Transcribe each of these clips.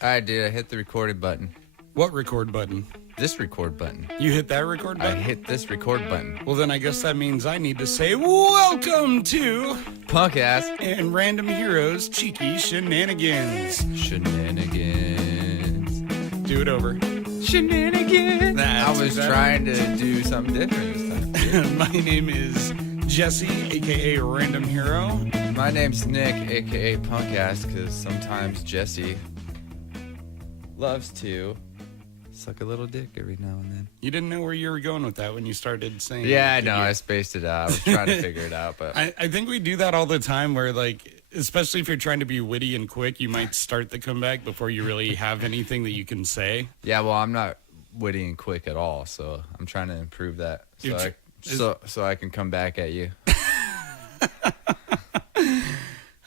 I did. I hit the recorded button. What record button? This record button. You hit that record I button? hit this record button. Well, then I guess that means I need to say welcome to Punkass. and Random Heroes Cheeky Shenanigans. Shenanigans. Do it over. Shenanigans. I was That's trying to do something different this time. My name is Jesse, a.k.a. Random Hero. My name's Nick, a.k.a. Punkass, because sometimes Jesse loves to suck a little dick every now and then. You didn't know where you were going with that when you started saying Yeah, I did know. you? I spaced it out. I was trying to figure it out, but I think we do that all the time where, like, especially if you're trying to be witty and quick, you might start the comeback before you really have anything that you can say. yeah, well, I'm not witty and quick at all, so I'm trying to improve that so I can come back at you.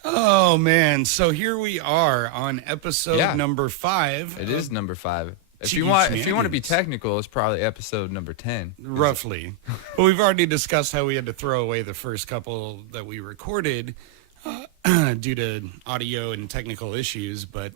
Oh, man. So here we are on episode number 5. It is number 5. If you Cheeky want to be Shenanigans. technical, it's probably episode number 10. Roughly. But we've already discussed how we had to throw away the first couple that we recorded due to audio and technical issues. But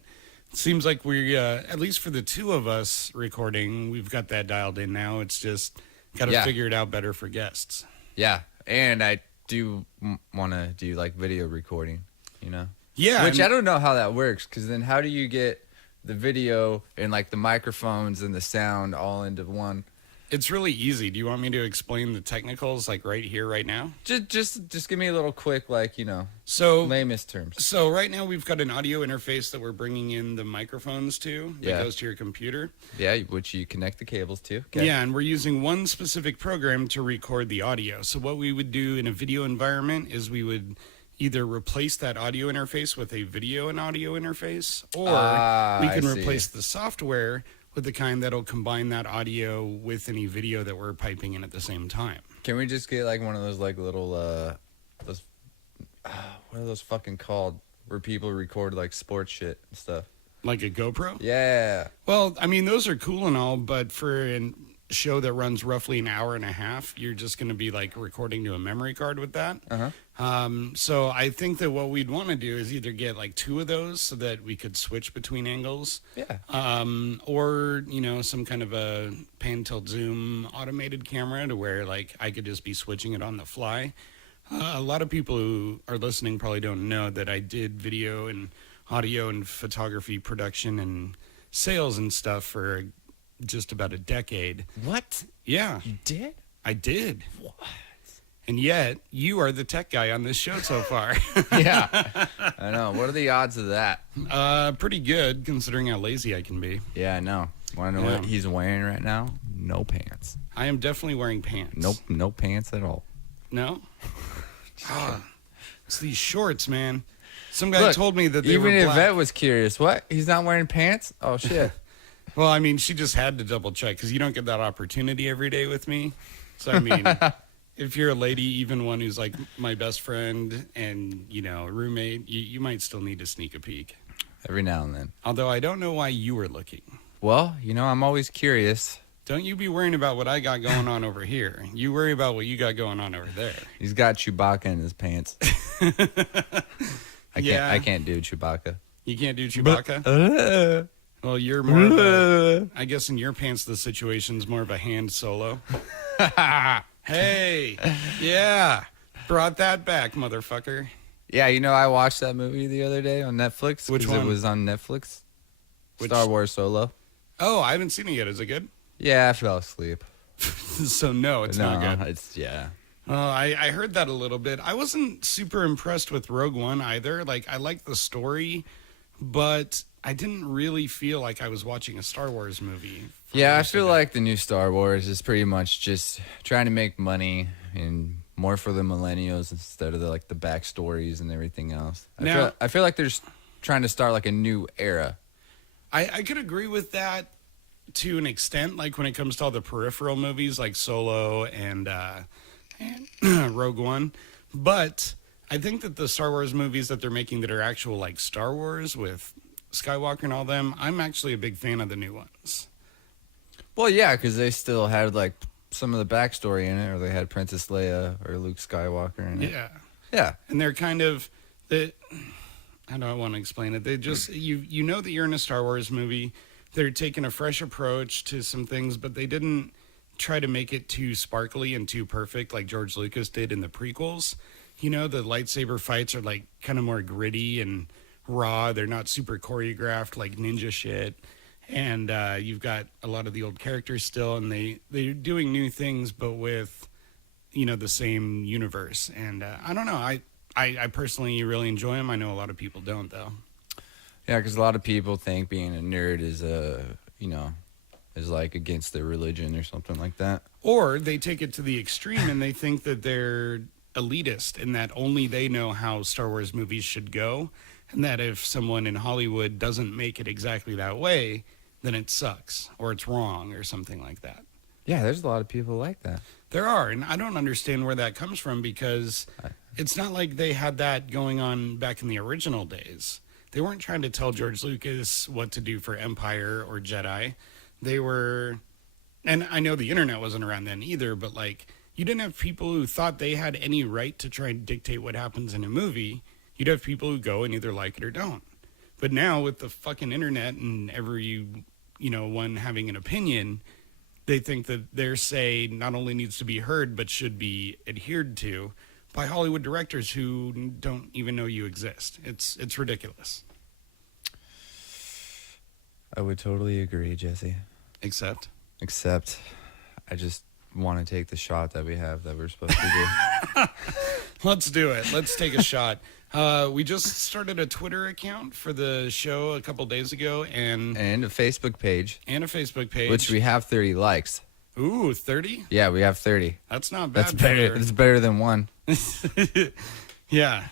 it seems like we, at least for the two of us recording, we've got that dialed in now. It's just got to figure it out better for guests. Yeah, and I do want to do like video recording, you know? Yeah. Which I don't know how that works, because then how do you get the video and like the microphones and the sound all into one? It's really easy. Do you want me to explain the technicals like right here, right now? Just give me a little quick, like, you know, So lamest terms. So right now we've got an audio interface that we're bringing in the microphones to that goes to your computer. Yeah, which you connect the cables to. Okay. Yeah, and we're using one specific program to record the audio. So what we would do in a video environment is we would either replace that audio interface with a video and audio interface, or we can replace the software with the kind that'll combine that audio with any video that we're piping in at the same time. Can we just get like one of those like little those what are those fucking called, where people record like sports shit and stuff? Like a GoPro? Yeah. Well, I mean, those are cool and all, but for a show that runs roughly an hour and a half, you're just going to be like recording to a memory card with that. So I think that what we'd want to do is either get like 2 of those so that we could switch between angles. Yeah. Or, you know, some kind of a pan tilt zoom automated camera to where like I could just be switching it on the fly. A lot of people who are listening probably don't know that I did video and audio and photography production and sales and stuff for just about a decade. What? Yeah. You did? I did. What? And yet, you are the tech guy on this show so far. Yeah. I know. What are the odds of that? Pretty good, considering how lazy I can be. Yeah, I know. Want to know what he's wearing right now? No pants. I am definitely wearing pants. Nope, no pants at all. No? It's these shorts, man. Some guy told me that they were black. Even black. Yvette was curious. What? He's not wearing pants? Oh, shit. Well, I mean, she just had to double check because you don't get that opportunity every day with me. So, I mean, if you're a lady, even one who's like my best friend and, you know, roommate, you might still need to sneak a peek. Every now and then. Although I don't know why you were looking. Well, you know, I'm always curious. Don't you be worrying about what I got going on over here. You worry about what you got going on over there. He's got Chewbacca in his pants. I can't do Chewbacca. You can't do Chewbacca? Well, you're more of a, I guess in your pants, the situation's more of a hand solo. Hey, yeah, brought that back, motherfucker. Yeah, you know, I watched that movie the other day on Netflix. Which one? It was on Netflix. Star Wars Solo. Oh, I haven't seen it yet. Is it good? Yeah, I fell asleep. So no, it's not good. I heard that a little bit. I wasn't super impressed with Rogue One either. Like, I liked the story, but I didn't really feel like I was watching a Star Wars movie. Yeah, I feel like the new Star Wars is pretty much just trying to make money and more for the millennials instead of the backstories and everything else. I feel like they're just trying to start like a new era. I could agree with that to an extent, like when it comes to all the peripheral movies like Solo and Rogue One. But I think that the Star Wars movies that they're making that are actual like Star Wars with Skywalker and all them, I'm actually a big fan of the new ones. Well, yeah, because they still had like some of the backstory in it, or they had Princess Leia or Luke Skywalker in it. Yeah. Yeah. And they're kind of how do I want to explain it? They just you know that you're in a Star Wars movie. They're taking a fresh approach to some things, but they didn't try to make it too sparkly and too perfect like George Lucas did in the prequels. You know, the lightsaber fights are like kind of more gritty and raw. They're not super choreographed like ninja shit. And you've got a lot of the old characters still, and they're doing new things, but with, you know, the same universe. And I don't know. I personally really enjoy them. I know a lot of people don't, though. Yeah, because a lot of people think being a nerd is is like against their religion or something like that. Or they take it to the extreme and they think that they're elitist and that only they know how Star Wars movies should go, and that if someone in Hollywood doesn't make it exactly that way, then it sucks or it's wrong or something like that. Yeah, there's a lot of people like that. There are, and I don't understand where that comes from, because it's not like they had that going on back in the original days. They weren't trying to tell George Lucas what to do for Empire or Jedi. They were, and I know the internet wasn't around then either, but like, you didn't have people who thought they had any right to try and dictate what happens in a movie. You'd have people who go and either like it or don't. But now with the fucking internet and one having an opinion, they think that their say not only needs to be heard, but should be adhered to by Hollywood directors who don't even know you exist. It's ridiculous. I would totally agree, Jesse. Except, I just want to take the shot that we have that we're supposed to do. Let's do it. Let's take a shot. We just started a Twitter account for the show a couple days ago, and a Facebook page. Which we have 30 likes. Ooh, 30? Yeah, we have 30. That's not bad. That's better. It's better than 1. Yeah.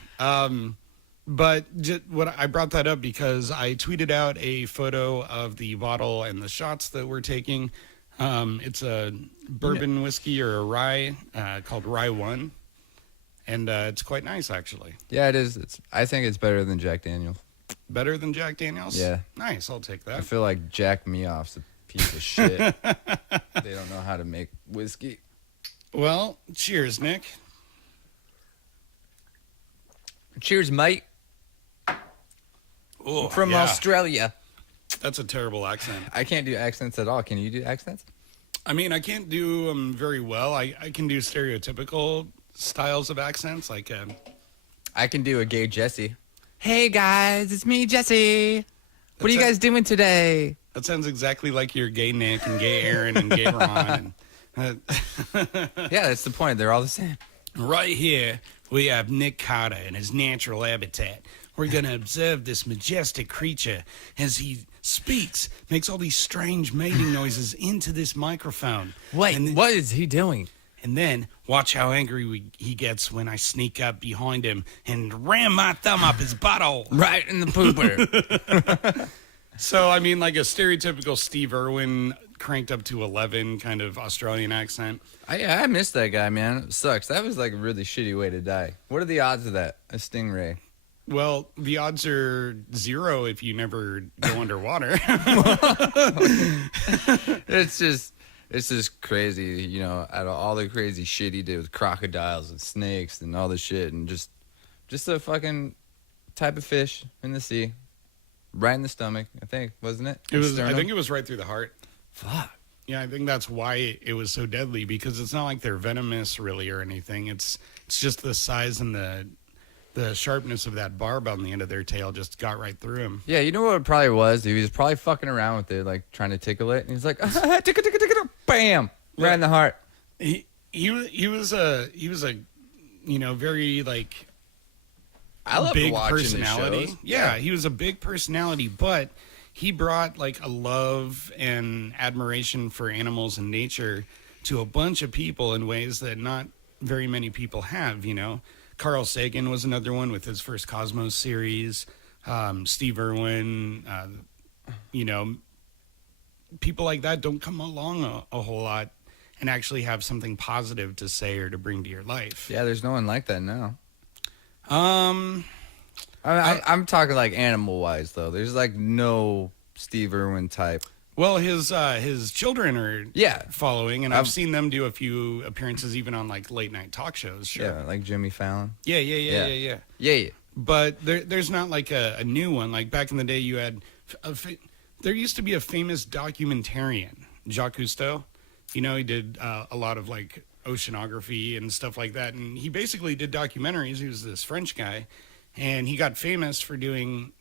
But what I brought that up because I tweeted out a photo of the bottle and the shots that we're taking. It's a bourbon whiskey or a rye called Rye 1. And it's quite nice, actually. Yeah, it is. I think it's better than Jack Daniels. Better than Jack Daniels? Yeah. Nice, I'll take that. I feel like Jack Me Off's a piece of shit. They don't know how to make whiskey. Well, cheers, Nick. Cheers, mate. Oh, From Australia. That's a terrible accent. I can't do accents at all. Can you do accents? I mean, I can't do them very well. I can do stereotypical styles of accents, like I can do a gay Jesse. Hey guys, it's me, Jesse. What are you guys doing today? That sounds exactly like your gay Nick and gay Aaron and gay Ron. Yeah, that's the point. They're all the same. Right here, we have Nick Carter in his natural habitat. We're going to observe this majestic creature as he speaks, makes all these strange mating noises into this microphone. Wait, what is he doing? And then watch how angry he gets when I sneak up behind him and ram my thumb up his butthole. Right in the pooper. So, I mean, like a stereotypical Steve Irwin cranked up to 11 kind of Australian accent. I missed that guy, man. It sucks. That was like a really shitty way to die. What are the odds of that? A stingray. Well, the odds are 0 if you never go underwater. It's just crazy, you know, out of all the crazy shit he did with crocodiles and snakes and all this shit, and just a fucking type of fish in the sea. Right in the stomach, I think, wasn't it? I think it was right through the heart. Fuck. Yeah, I think that's why it was so deadly, because it's not like they're venomous really or anything. It's just the size and the sharpness of that barb on the end of their tail just got right through him. Yeah, you know what it probably was? He was probably fucking around with it, like trying to tickle it, and he's like, bam, right in the heart. He was a very like I love big watching personality. shows. Yeah, he was a big personality, but he brought like a love and admiration for animals and nature to a bunch of people in ways that not very many people have, you know. Carl Sagan was another one with his first Cosmos series. Steve Irwin, people like that don't come along a whole lot and actually have something positive to say or to bring to your life. Yeah, there's no one like that now. I'm talking like animal-wise, though. There's like no Steve Irwin type. Well, his children are following, and I've seen them do a few appearances even on like late night talk shows. Sure. Yeah, like Jimmy Fallon. Yeah. Yeah. but there's not like a new one. Like back in the day, you had there used to be a famous documentarian, Jacques Cousteau. You know, he did a lot of like oceanography and stuff like that, and he basically did documentaries. He was this French guy, and he got famous for doing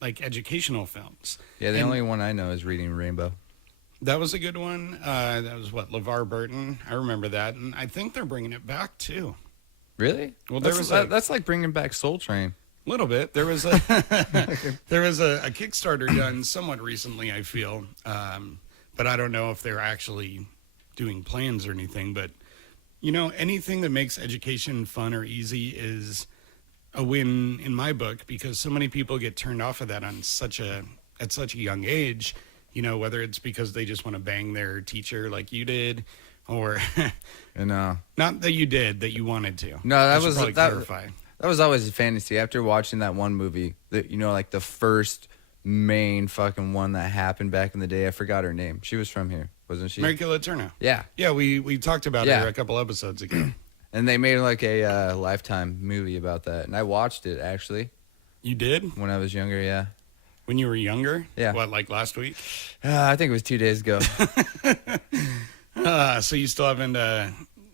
like educational films. Yeah, the only one I know is Reading Rainbow. That was a good one. That was what, LeVar Burton. I remember that, and I think they're bringing it back too. Really? Well, that's like bringing back Soul Train. A little bit. There was a there was a Kickstarter done somewhat recently, I feel, but I don't know if they're actually doing plans or anything. But you know, anything that makes education fun or easy is a win in my book, because so many people get turned off of that at such a young age. You know, whether it's because they just want to bang their teacher like you did, or not that you did, that you wanted to. No, that was always a fantasy. After watching that one movie, that, you know, like the first main fucking one that happened back in the day. I forgot her name. She was from here, wasn't she? Mary Kay Letourneau. Yeah. Yeah, we talked about her a couple episodes ago. And they made like a Lifetime movie about that, and I watched it actually. You did? When I was younger, yeah. When you were younger? Yeah. What, like last week? I think it was 2 days ago. So you still haven't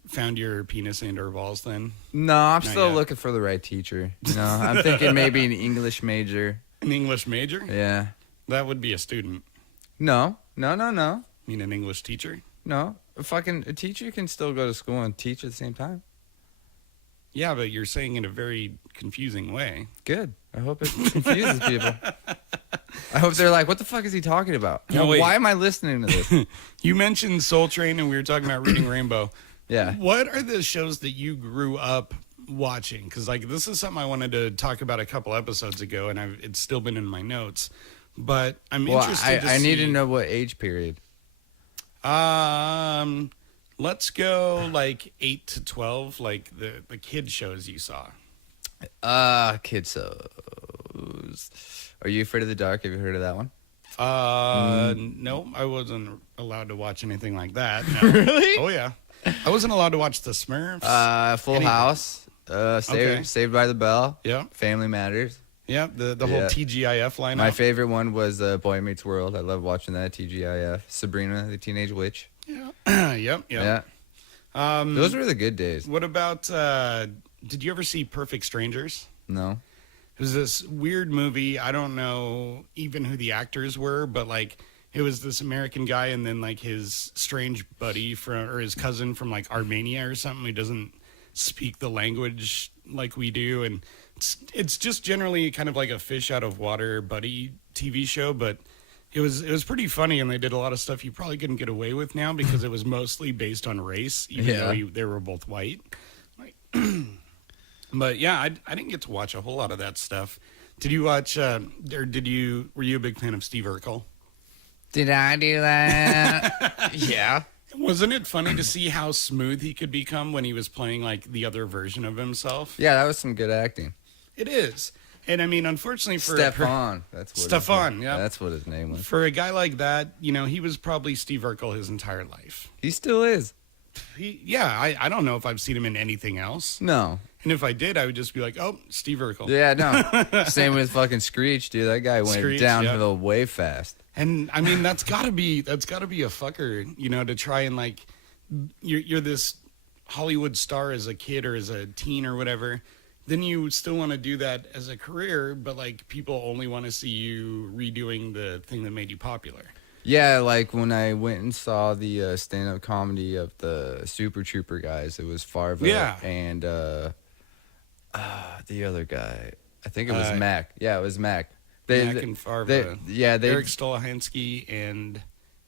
found your penis and or balls then? No, I'm still looking for the right teacher. You know, I'm thinking maybe an English major. An English major? Yeah. That would be a student. No. You mean an English teacher? No. A teacher can still go to school and teach at the same time. Yeah, but you're saying in a very confusing way. Good. I hope it confuses people. I hope they're like, what the fuck is he talking about? No, wait. Why am I listening to this? You mentioned Soul Train and we were talking about Reading Rainbow. Yeah. What are the shows that you grew up watching? Because like this is something I wanted to talk about a couple episodes ago, and it's still been in my notes. But I'm interested. I need to know what age period. Let's go like 8 to 12, like the kid shows you saw. Kid shows. Are You Afraid of the Dark? Have you heard of that one? No, I wasn't allowed to watch anything like that. No. Really? Oh yeah, I wasn't allowed to watch the Smurfs. Full House. Saved by the Bell. Yeah. Family Matters. Yeah, the whole TGIF lineup. My favorite one was Boy Meets World. I love watching that. TGIF. Sabrina, the Teenage Witch. Yeah. Yep. Yeah. Those were the good days. What about, did you ever see Perfect Strangers? No. It was this weird movie. I don't know even who the actors were, but like it was this American guy and then like his strange buddy or his cousin from like Armenia or something who doesn't speak the language like we do. And it's just generally kind of like a fish out of water buddy TV show, but it was pretty funny, and they did a lot of stuff you probably couldn't get away with now because it was mostly based on race, even though they were both white. Like, but yeah, I didn't get to watch a whole lot of that stuff. Did you watch? Or were you a big fan of Steve Urkel? Did I do that? Yeah. Wasn't it funny to see how smooth he could become when he was playing like the other version of himself? Yeah, that was some good acting. It is. And I mean, unfortunately for Stefan, that's what his name was. For a guy like that, you know, he was probably Steve Urkel his entire life. He still is. I don't know if I've seen him in anything else. No. And if I did, I would just be like, oh, Steve Urkel. Yeah, no. Same with fucking Screech, dude. That guy went downhill way fast. And I mean, that's gotta be a fucker, you know, to try and like, you're this Hollywood star as a kid or as a teen or whatever. Then you still want to do that as a career, but like people only want to see you redoing the thing that made you popular. Yeah, like when I went and saw the stand-up comedy of the Super Trooper guys, it was Farva and the other guy. I think it was Mac. Yeah, it was Mac. Mac and Farva. Eric Stolhansky and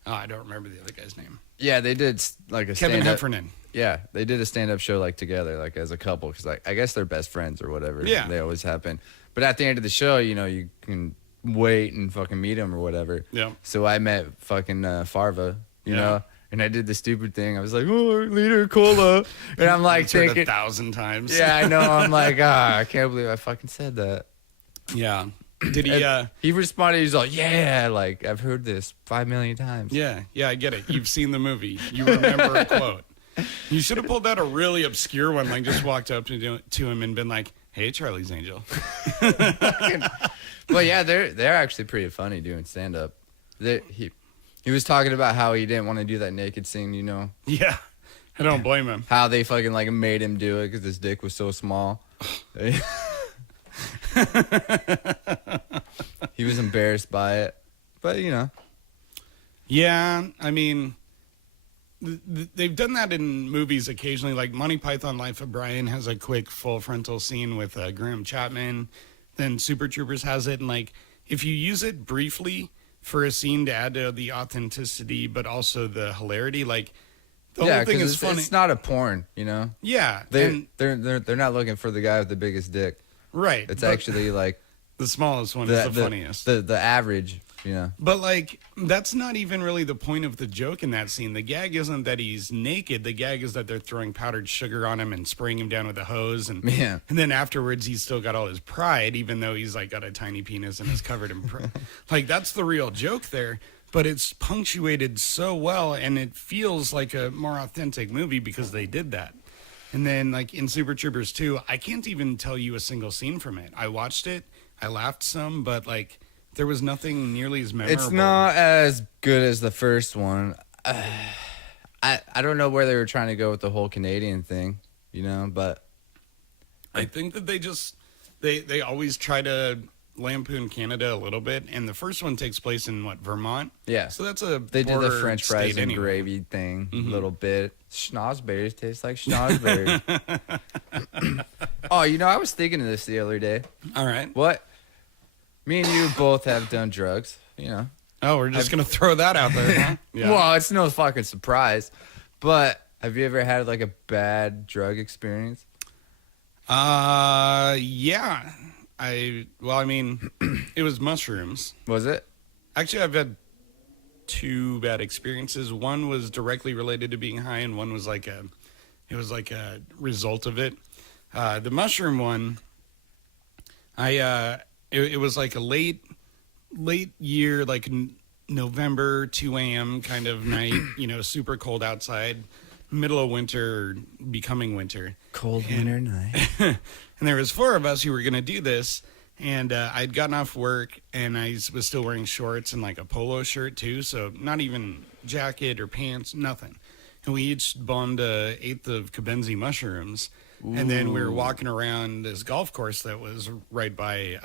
I don't remember the other guy's name. Yeah, they did like a Kevin Heffernan. Yeah, they did a stand-up show like together, like as a couple, because like I guess they're best friends or whatever. Yeah, they always have been. But at the end of the show, you know, you can wait and fucking meet him or whatever. Yeah. So I met fucking Farva, you know, and I did the stupid thing. I was like, "Oh, liter cola," and I'm like thinking 1,000 times. Yeah, I know. I'm like, I can't believe I fucking said that. Yeah. Did he? He responded. He's like, "Yeah, like I've heard this 5 million times." Yeah, I get it. You've seen the movie. You remember a quote. You should have pulled out a really obscure one, like just walked up to him and been like, Hey, Charlie's Angel. Well, yeah, they're actually pretty funny doing stand up. He was talking about how he didn't want to do that naked scene, you know. Yeah, I don't blame him. How they fucking like made him do it because his dick was so small. He was embarrassed by it, but you know. Yeah, I mean, they've done that in movies occasionally. Like Monty Python Life of Brian has a quick full frontal scene with Graham Chapman. Then Super Troopers has it, and like if you use it briefly for a scene to add to the authenticity, but also the hilarity, like the whole thing is funny. It's not a porn, you know. Yeah, they're not looking for the guy with the biggest dick. Right. It's actually like the smallest one is the funniest. The average, you know. But like that's not even really the point of the joke in that scene. The gag isn't that he's naked. The gag is that they're throwing powdered sugar on him and spraying him down with a hose, and then afterwards he's still got all his pride, even though he's like got a tiny penis and is covered in pride. Like that's the real joke there. But it's punctuated so well, and it feels like a more authentic movie because they did that. And then like in Super Troopers 2, I can't even tell you a single scene from it. I watched it, I laughed some, but like there was nothing nearly as memorable. It's not as good as the first one. I don't know where they were trying to go with the whole Canadian thing, you know, but I think that they always try to lampoon Canada a little bit, and the first one takes place in Vermont. Yeah, so that's they did the French fries and gravy thing a little bit. Schnozberries taste like schnozberries. Oh, you know, I was thinking of this the other day. All right, what? Me and you both have done drugs, you know. Oh, we're just gonna throw that out there, huh? Yeah. Well, it's no fucking surprise. But have you ever had like a bad drug experience? Yeah. I mean, it was mushrooms. Was it? Actually, I've had two bad experiences. One was directly related to being high, and one was like a result of it. The mushroom one, it was like a late year, like November, 2 a.m. kind of night, you know, super cold outside, middle of winter, becoming winter. Winter night. And there was 4 of us who were going to do this, and I'd gotten off work, and I was still wearing shorts and like a polo shirt too, so not even jacket or pants, nothing. And we each bombed 1/8 of Kabenzi mushrooms. Ooh. And then we were walking around this golf course that was right by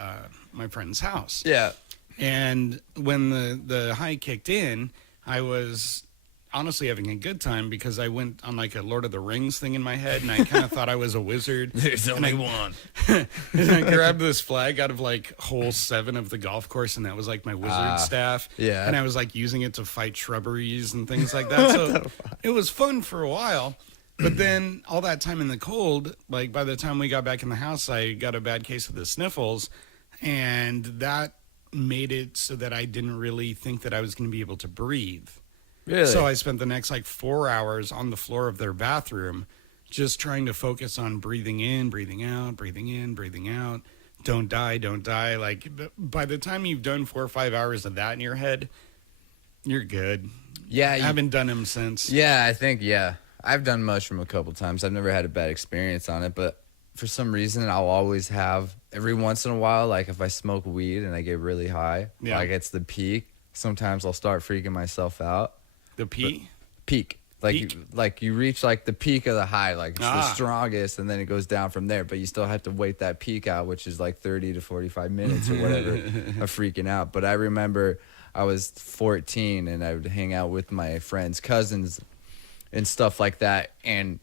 my friend's house. Yeah. And when the high kicked in, I was honestly having a good time because I went on like a Lord of the Rings thing in my head, and I kind of thought I was a wizard. There's only one. And I grabbed this flag out of like hole 7 of the golf course, and that was like my wizard staff. Yeah. And I was like using it to fight shrubberies and things like that. So it was fun for a while. But then all that time in the cold, like by the time we got back in the house, I got a bad case of the sniffles, and that made it so that I didn't really think that I was going to be able to breathe. Really? So I spent the next like 4 hours on the floor of their bathroom just trying to focus on breathing in, breathing out, breathing in, breathing out. Don't die, don't die. Like by the time you've done 4 or 5 hours of that in your head, you're good. Yeah. I haven't done them since. Yeah, I think, yeah. I've done mushroom a couple times. I've never had a bad experience on it, but for some reason I'll always have, every once in a while, like if I smoke weed and I get really high, like it's the peak, sometimes I'll start freaking myself out. The peak? Peak. Like you reach like the peak of the high, like it's the strongest, and then it goes down from there, but you still have to wait that peak out, which is like 30 to 45 minutes or whatever of freaking out. But I remember I was 14 and I would hang out with my friends' cousins and stuff like that, and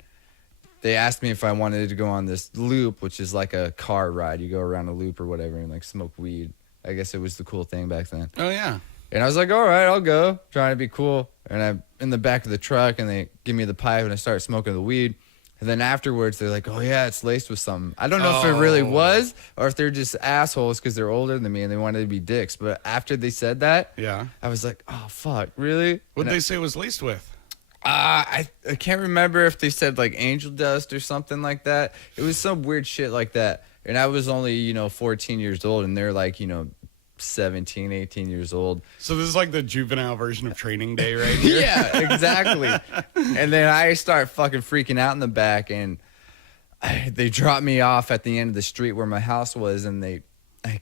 they asked me if I wanted to go on this loop, which is like a car ride. You go around a loop or whatever and like smoke weed. I guess it was the cool thing back then. Oh yeah. And I was like, all right, I'll go. Trying to be cool. And I'm in the back of the truck, and they give me the pipe, and I start smoking the weed. And then afterwards, they're like, oh, yeah, it's laced with something. I don't know if it really was, or if they're just assholes because they're older than me and they wanted to be dicks. But after they said that, I was like, oh, fuck, really? What did they say it was laced with? I can't remember if they said, like, angel dust or something like that. It was some weird shit like that. And I was only, 14 years old, and they're like, 17, 18 years old. So this is like the juvenile version of Training Day right here. Yeah, exactly. And then I start fucking freaking out in the back, and they dropped me off at the end of the street where my house was, and I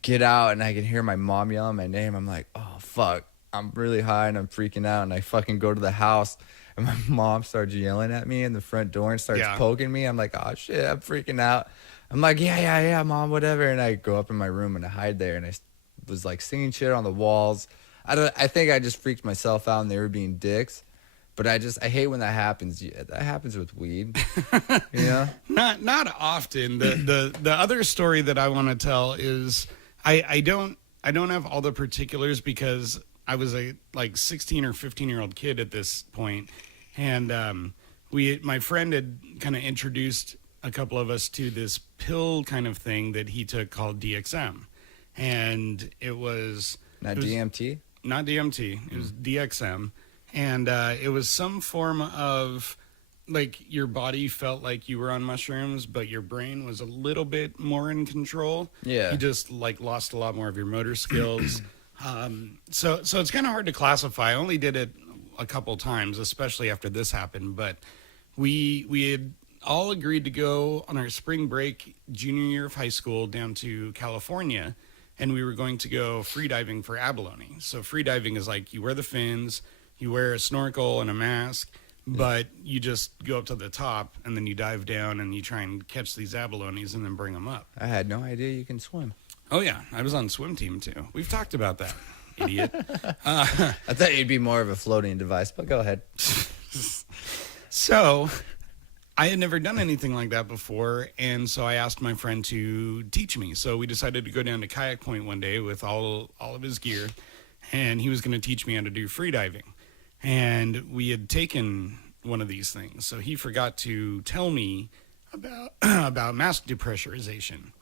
get out and I can hear my mom yelling my name. I'm like, oh fuck, I'm really high and I'm freaking out, and I fucking go to the house, and my mom starts yelling at me in the front door and starts poking me. I'm like, oh shit, I'm freaking out. I'm like, yeah, mom, whatever. And I go up in my room and I hide there, and I was like singing shit on the walls. I think I just freaked myself out and they were being dicks. But I hate when that happens. That happens with weed, you know? Not often. The other story that I want to tell is I don't have all the particulars because I was a like 16 or 15-year-old kid at this point, and my friend had kind of introduced a couple of us to this pill kind of thing that he took called DXM, and it was DMT. Not DMT. It was DXM. And it was some form of, like, your body felt like you were on mushrooms, but your brain was a little bit more in control. Yeah. You just, like, lost a lot more of your motor skills. So it's kind of hard to classify. I only did it a couple times, especially after this happened. But we had all agreed to go on our spring break junior year of high school down to California, and we were going to go freediving for abalone. So freediving is like you wear the fins, you wear a snorkel and a mask, but you just go up to the top and then you dive down and you try and catch these abalones and then bring them up. I had no idea you can swim. Oh, yeah. I was on swim team, too. We've talked about that, idiot. I thought you'd be more of a floating device, but go ahead. So I had never done anything like that before, and so I asked my friend to teach me. So we decided to go down to Kayak Point one day with all of his gear, and he was going to teach me how to do freediving. And we had taken one of these things, so he forgot to tell me about mask depressurization.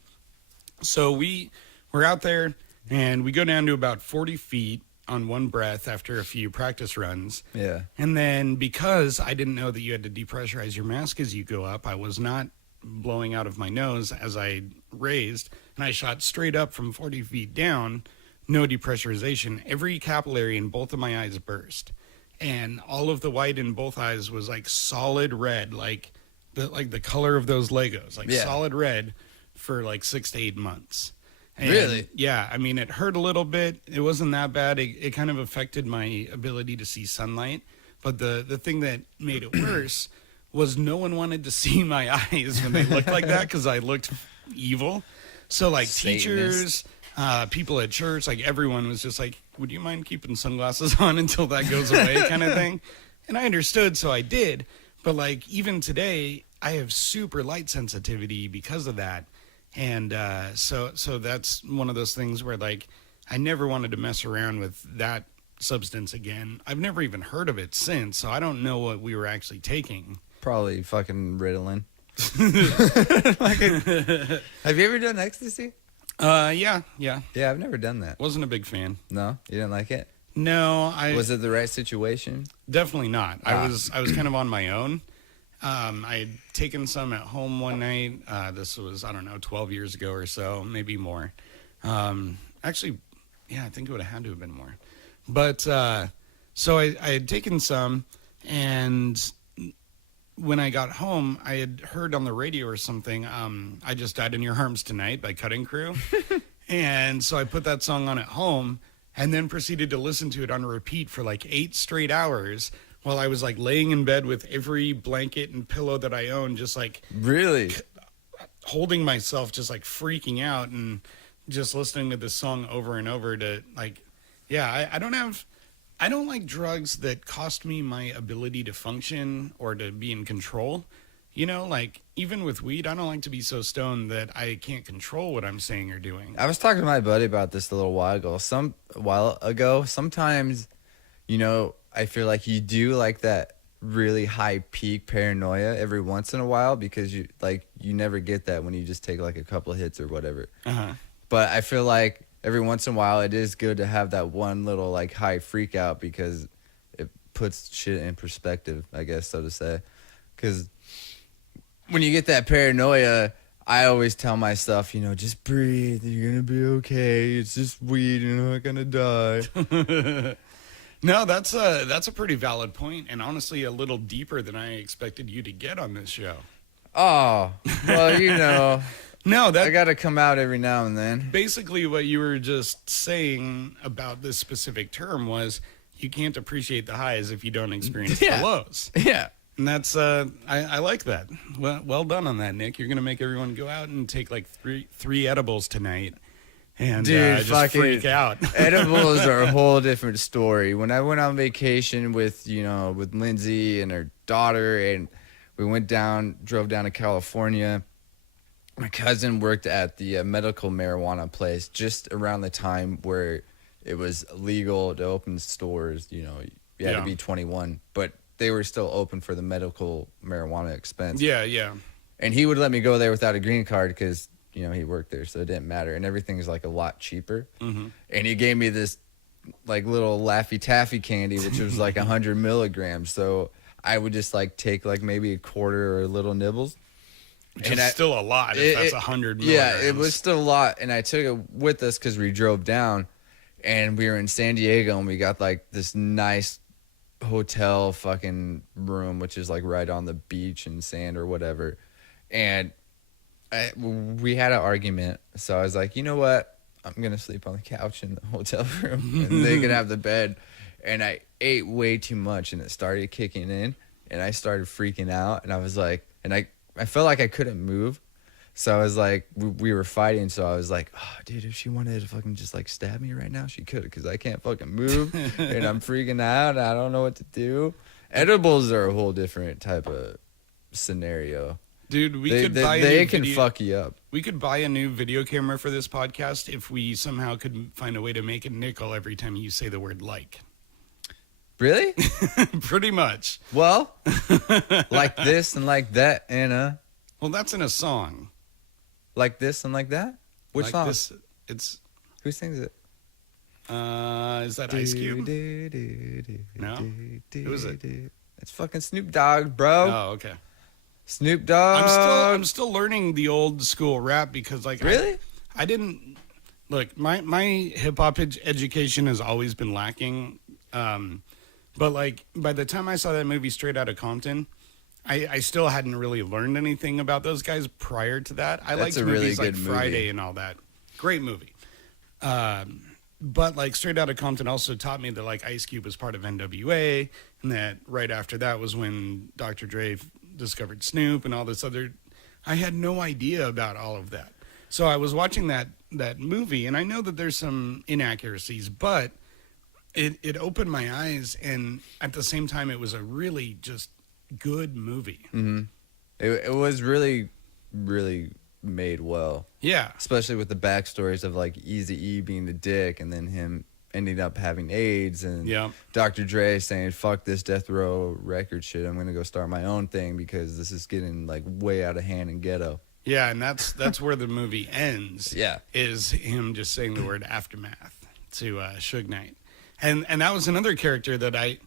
So we're out there, and we go down to about 40 feet on one breath after a few practice runs. Yeah. And then because I didn't know that you had to depressurize your mask as you go up, I was not blowing out of my nose as I raised, and I shot straight up from 40 feet down, no depressurization. Every capillary in both of my eyes burst. And all of the white in both eyes was like solid red, like the color of those Legos, like solid red for like 6 to 8 months. And really? Yeah. I mean, it hurt a little bit. It wasn't that bad. It kind of affected my ability to see sunlight. But the thing that made it worse was no one wanted to see my eyes when they looked like that because I looked evil. So like Satanist. teachers, people at church, like everyone was just like, would you mind keeping sunglasses on until that goes away kind of thing? And I understood, so I did. But like even today, I have super light sensitivity because of that. And so that's one of those things where like I never wanted to mess around with that substance again. I've never even heard of it since, so I don't know what we were actually taking. Probably fucking Ritalin. Have you ever done ecstasy? Yeah. Yeah, I've never done that. Wasn't a big fan. No? You didn't like it? No, Was it the right situation? Definitely not. I was kind of on my own. I had taken some at home one night. This was, I don't know, 12 years ago or so, maybe more. Actually, yeah, I think it would have had to have been more. But so I had taken some, and when I got home, I had heard on the radio or something, I Just Died in Your Arms Tonight by Cutting Crew. And so I put that song on at home and then proceeded to listen to it on repeat for like 8 straight hours while I was like laying in bed with every blanket and pillow that I owned, just like really holding myself, just like freaking out and just listening to this song over and over to like, yeah, I don't like drugs that cost me my ability to function or to be in control. You know, like even with weed, I don't like to be so stoned that I can't control what I'm saying or doing. I was talking to my buddy about this a little while ago. Sometimes, you know, I feel like you do like that really high peak paranoia every once in a while because you never get that when you just take like a couple of hits or whatever. Uh-huh. But I feel like every once in a while it is good to have that one little like high freak out because it puts shit in perspective, I guess, so to say. Because when you get that paranoia, I always tell myself, you know, just breathe. You're going to be okay. It's just weed. You're not going to die. No, that's a pretty valid point, and honestly a little deeper than I expected you to get on this show. Oh, well, No, I got to come out every now and then. basically what you were just saying about this specific term was you can't appreciate the highs if you don't experience the lows. Yeah. And that's I like that. Well done on that, Nick. You're gonna make everyone go out and take like three edibles tonight, and Dude, just freak out. Edibles are a whole different story. When I went on vacation with Lindsay and her daughter, and we drove down to California. My cousin worked at the medical marijuana place just around the time where it was legal to open stores. You had to be 21, but they were still open for the medical marijuana expense. Yeah, yeah. And he would let me go there without a green card because, he worked there, so it didn't matter. And everything's like a lot cheaper. Mm-hmm. And he gave me this like little Laffy Taffy candy, which was like 100 milligrams. So I would just like take like maybe a quarter or little nibbles. Which is still a lot if that's 100 milligrams. Yeah, it was still a lot. And I took it with us because we drove down. And we were in San Diego, and we got like this nice hotel fucking room, which is like right on the beach and sand or whatever. And we had an argument. So I was like, you know what? I'm going to sleep on the couch in the hotel room, and they could have the bed. And I ate way too much, and it started kicking in, and I started freaking out. And I was like, I felt like I couldn't move. So I was like, we were fighting. So I was like, oh, dude, if she wanted to fucking just like stab me right now, she could, because I can't fucking move and I'm freaking out. I don't know what to do. Edibles are a whole different type of scenario. Dude, they can fuck you up. We could buy a new video camera for this podcast if we somehow could find a way to make a nickel every time you say the word like. Really? Pretty much. Well, like this and like that, Anna. Well, that's in a song. Like this and like that? Which like song? It's Who sings it? Is that Ice Cube? No? Who is it? It's fucking Snoop Dogg, bro. Oh, okay. Snoop Dogg. I'm still learning the old school rap because like really? I didn't look my hip hop education has always been lacking. But like by the time I saw that movie Straight Outta Compton, I still hadn't really learned anything about those guys prior to that. I liked movies like Friday and all that. Great movie. But like Straight Outta Compton also taught me that like Ice Cube was part of NWA, and that right after that was when Dr. Dre discovered Snoop and all this other. I had no idea about all of that. So I was watching that movie, and I know that there's some inaccuracies, but it opened my eyes, and at the same time, it was a really just good movie. Mm-hmm. It was really, really made well. Yeah. Especially with the backstories of like Eazy-E being the dick, and then him ending up having AIDS, and Dr. Dre saying, fuck this death row record shit, I'm going to go start my own thing because this is getting like way out of hand and ghetto. Yeah, and that's where the movie ends. Yeah. Is him just saying the word aftermath to Suge Knight. And that was another character that I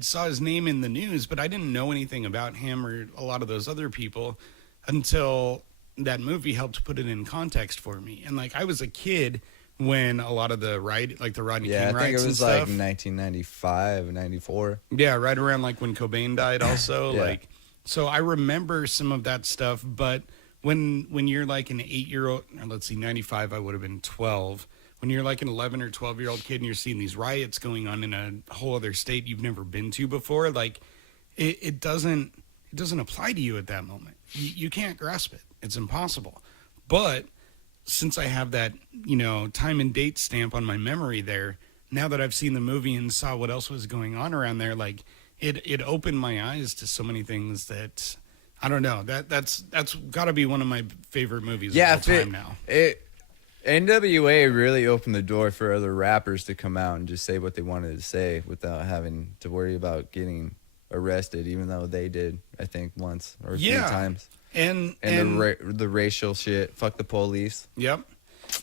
saw his name in the news, but I didn't know anything about him or a lot of those other people until that movie helped put it in context for me. And like I was a kid when a lot of the Rodney King riots and stuff. Yeah, I think it was like 1995, 94. Yeah, right around like when Cobain died also. Yeah. Like, so I remember some of that stuff, but when you're like an 8-year-old, let's see, 95, I would have been 12. When you're like an 11 or 12-year-old kid and you're seeing these riots going on in a whole other state you've never been to before, like it doesn't apply to you at that moment. You can't grasp it. It's impossible. But since I have that, time and date stamp on my memory there, now that I've seen the movie and saw what else was going on around there, like it opened my eyes to so many things that I don't know. That's got to be one of my favorite movies of all time now. NWA really opened the door for other rappers to come out and just say what they wanted to say without having to worry about getting arrested, even though they did, I think, once or a few times. And the racial shit, fuck the police. Yep.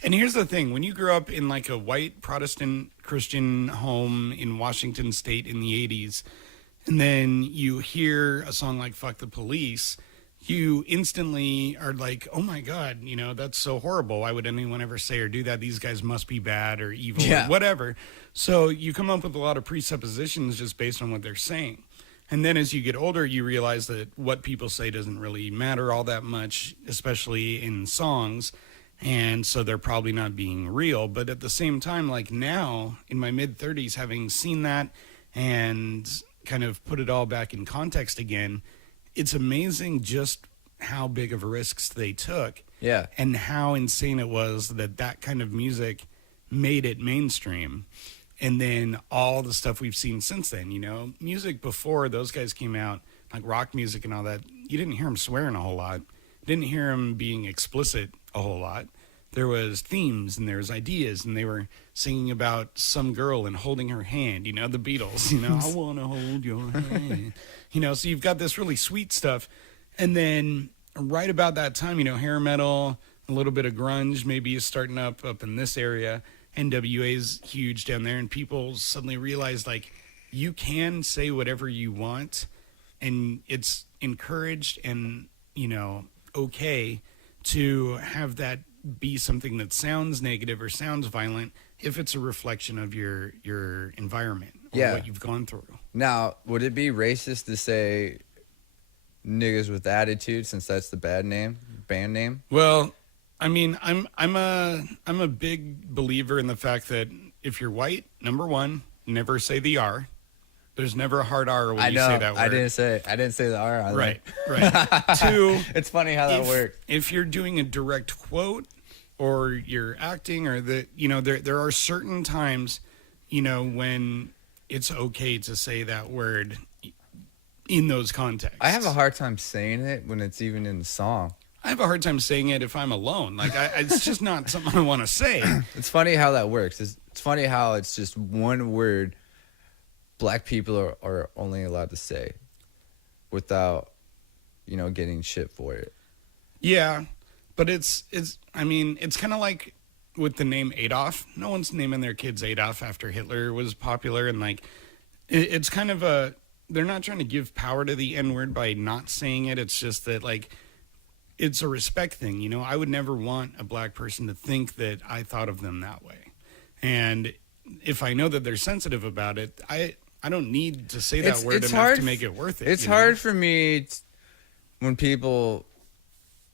And here's the thing. When you grow up in like a white Protestant Christian home in Washington State in the 80s, and then you hear a song like Fuck the Police, you instantly are like, oh my God, that's so horrible. Why would anyone ever say or do that? These guys must be bad or evil or whatever. So you come up with a lot of presuppositions just based on what they're saying. And then as you get older, you realize that what people say doesn't really matter all that much, especially in songs. And so they're probably not being real. But at the same time, like now in my mid 30s, having seen that and kind of put it all back in context again, it's amazing just how big of risks they took. Yeah. And how insane it was that that kind of music made it mainstream. And then all the stuff we've seen since then, you know, music before those guys came out, like rock music and all that, you didn't hear them swearing a whole lot. You didn't hear them being explicit a whole lot. There was themes and there was ideas, and they were singing about some girl and holding her hand, you know, the Beatles, you know, I want to hold your hand, you know, so you've got this really sweet stuff. And then right about that time, you know, hair metal, a little bit of grunge maybe is starting up in this area. NWA is huge down there, and people suddenly realize, like, you can say whatever you want, and it's encouraged and, you know, okay to have that be something that sounds negative or sounds violent if it's a reflection of your environment or what you've gone through. Now, would it be racist to say niggas with attitude, since that's the band name? Well, I mean, I'm a big believer in the fact that if you're white, number one, never say the R. There's never a hard R when you say that word. I didn't say the R. Right. Two, it's funny how that works. If you're doing a direct quote or you're acting, or there are certain times, you know, when it's okay to say that word in those contexts. I have a hard time saying it when it's even in the song. I have a hard time saying it if I'm alone. Like, it's just not something I want to say. It's funny how that works. It's funny how it's just one word black people are only allowed to say without, you know, getting shit for it. Yeah, but it's kind of like with the name Adolf. No one's naming their kids Adolf after Hitler was popular, and like, it's kind of they're not trying to give power to the N-word by not saying it. It's just that, like, it's a respect thing. You know, I would never want a black person to think that I thought of them that way. And if I know that they're sensitive about it, I don't need to say that word enough to make it worth it. It's hard for me when people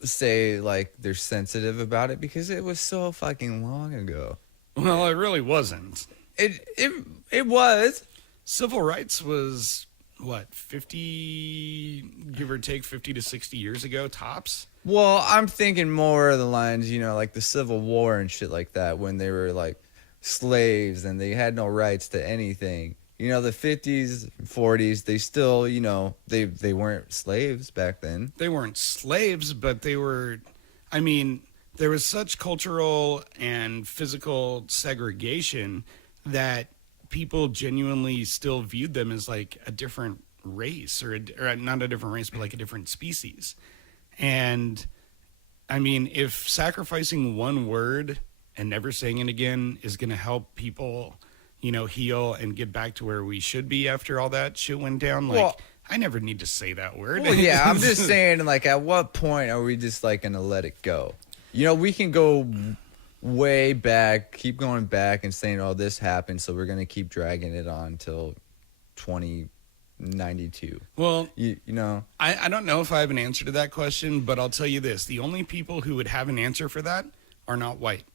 say, like, they're sensitive about it, because it was so fucking long ago. Well, it really wasn't. It was. Civil rights was, what, 50, give or take 50 to 60 years ago, tops? Well, I'm thinking more of the lines, you know, like the Civil War and shit like that, when they were, like, slaves and they had no rights to anything. You know, the 50s, 40s, they still, you know, they weren't slaves back then. They weren't slaves, but they were, I mean, there was such cultural and physical segregation that people genuinely still viewed them as, like, a different race, or not a different race, but like a different species. And I mean, if sacrificing one word and never saying it again is going to help people, you know, heal and get back to where we should be after all that shit went down, like, well, I never need to say that word. Well, yeah, I'm just saying, like, at what point are we just, like, going to let it go? You know, we can go way back, keep going back and saying, oh, this happened, so we're going to keep dragging it on till 2092. Well, you know, I don't know if I have an answer to that question, but I'll tell you this. The only people who would have an answer for that are not white.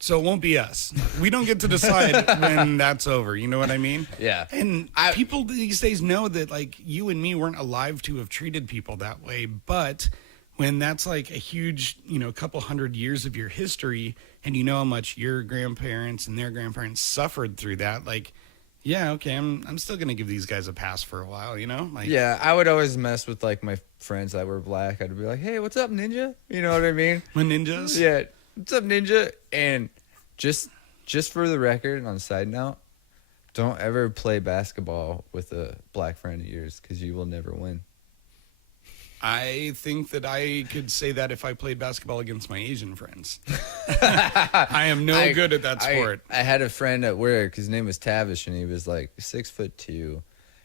So it won't be us. We don't get to decide when that's over. You know what I mean? Yeah. And people these days know that, like, you and me weren't alive to have treated people that way. But when that's like a huge, you know, couple hundred years of your history, and you know how much your grandparents and their grandparents suffered through that, like, yeah, okay, I'm still gonna give these guys a pass for a while, you know? Like, yeah, I would always mess with, like, my friends that were black. I'd be like, hey, what's up, ninja? You know what I mean? My ninjas? Yeah. What's up, ninja? And just for the record, on a side note, don't ever play basketball with a black friend of yours, because you will never win. I think that I could say that if I played basketball against my Asian friends. I am good at that sport. I had a friend at work. His name was Tavish, and he was like 6'2",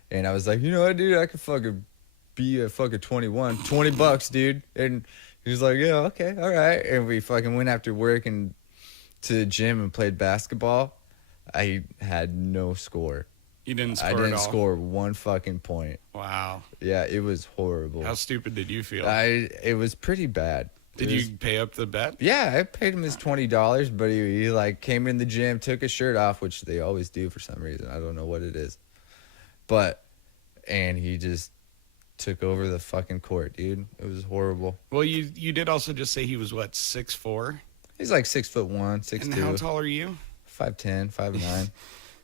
and I was like, you know what, dude? I could fucking be a fucking 21, $20, dude. And he was like, yeah, okay, all right. And we fucking went after work and to the gym and played basketball. I had no score. You didn't score I at all? didn't score one fucking point. Wow. Yeah, it was horrible. How stupid did you feel? It was pretty bad. Did you pay up the bet? Yeah, I paid him his $20, but he like came in the gym, took his shirt off, which they always do for some reason. I don't know what it is. And he just took over the fucking court, dude. It was horrible. Well, you did also just say he was what, 6'4"? He's like 6'1", 6'2". And how tall are you? 5'10", 5'9".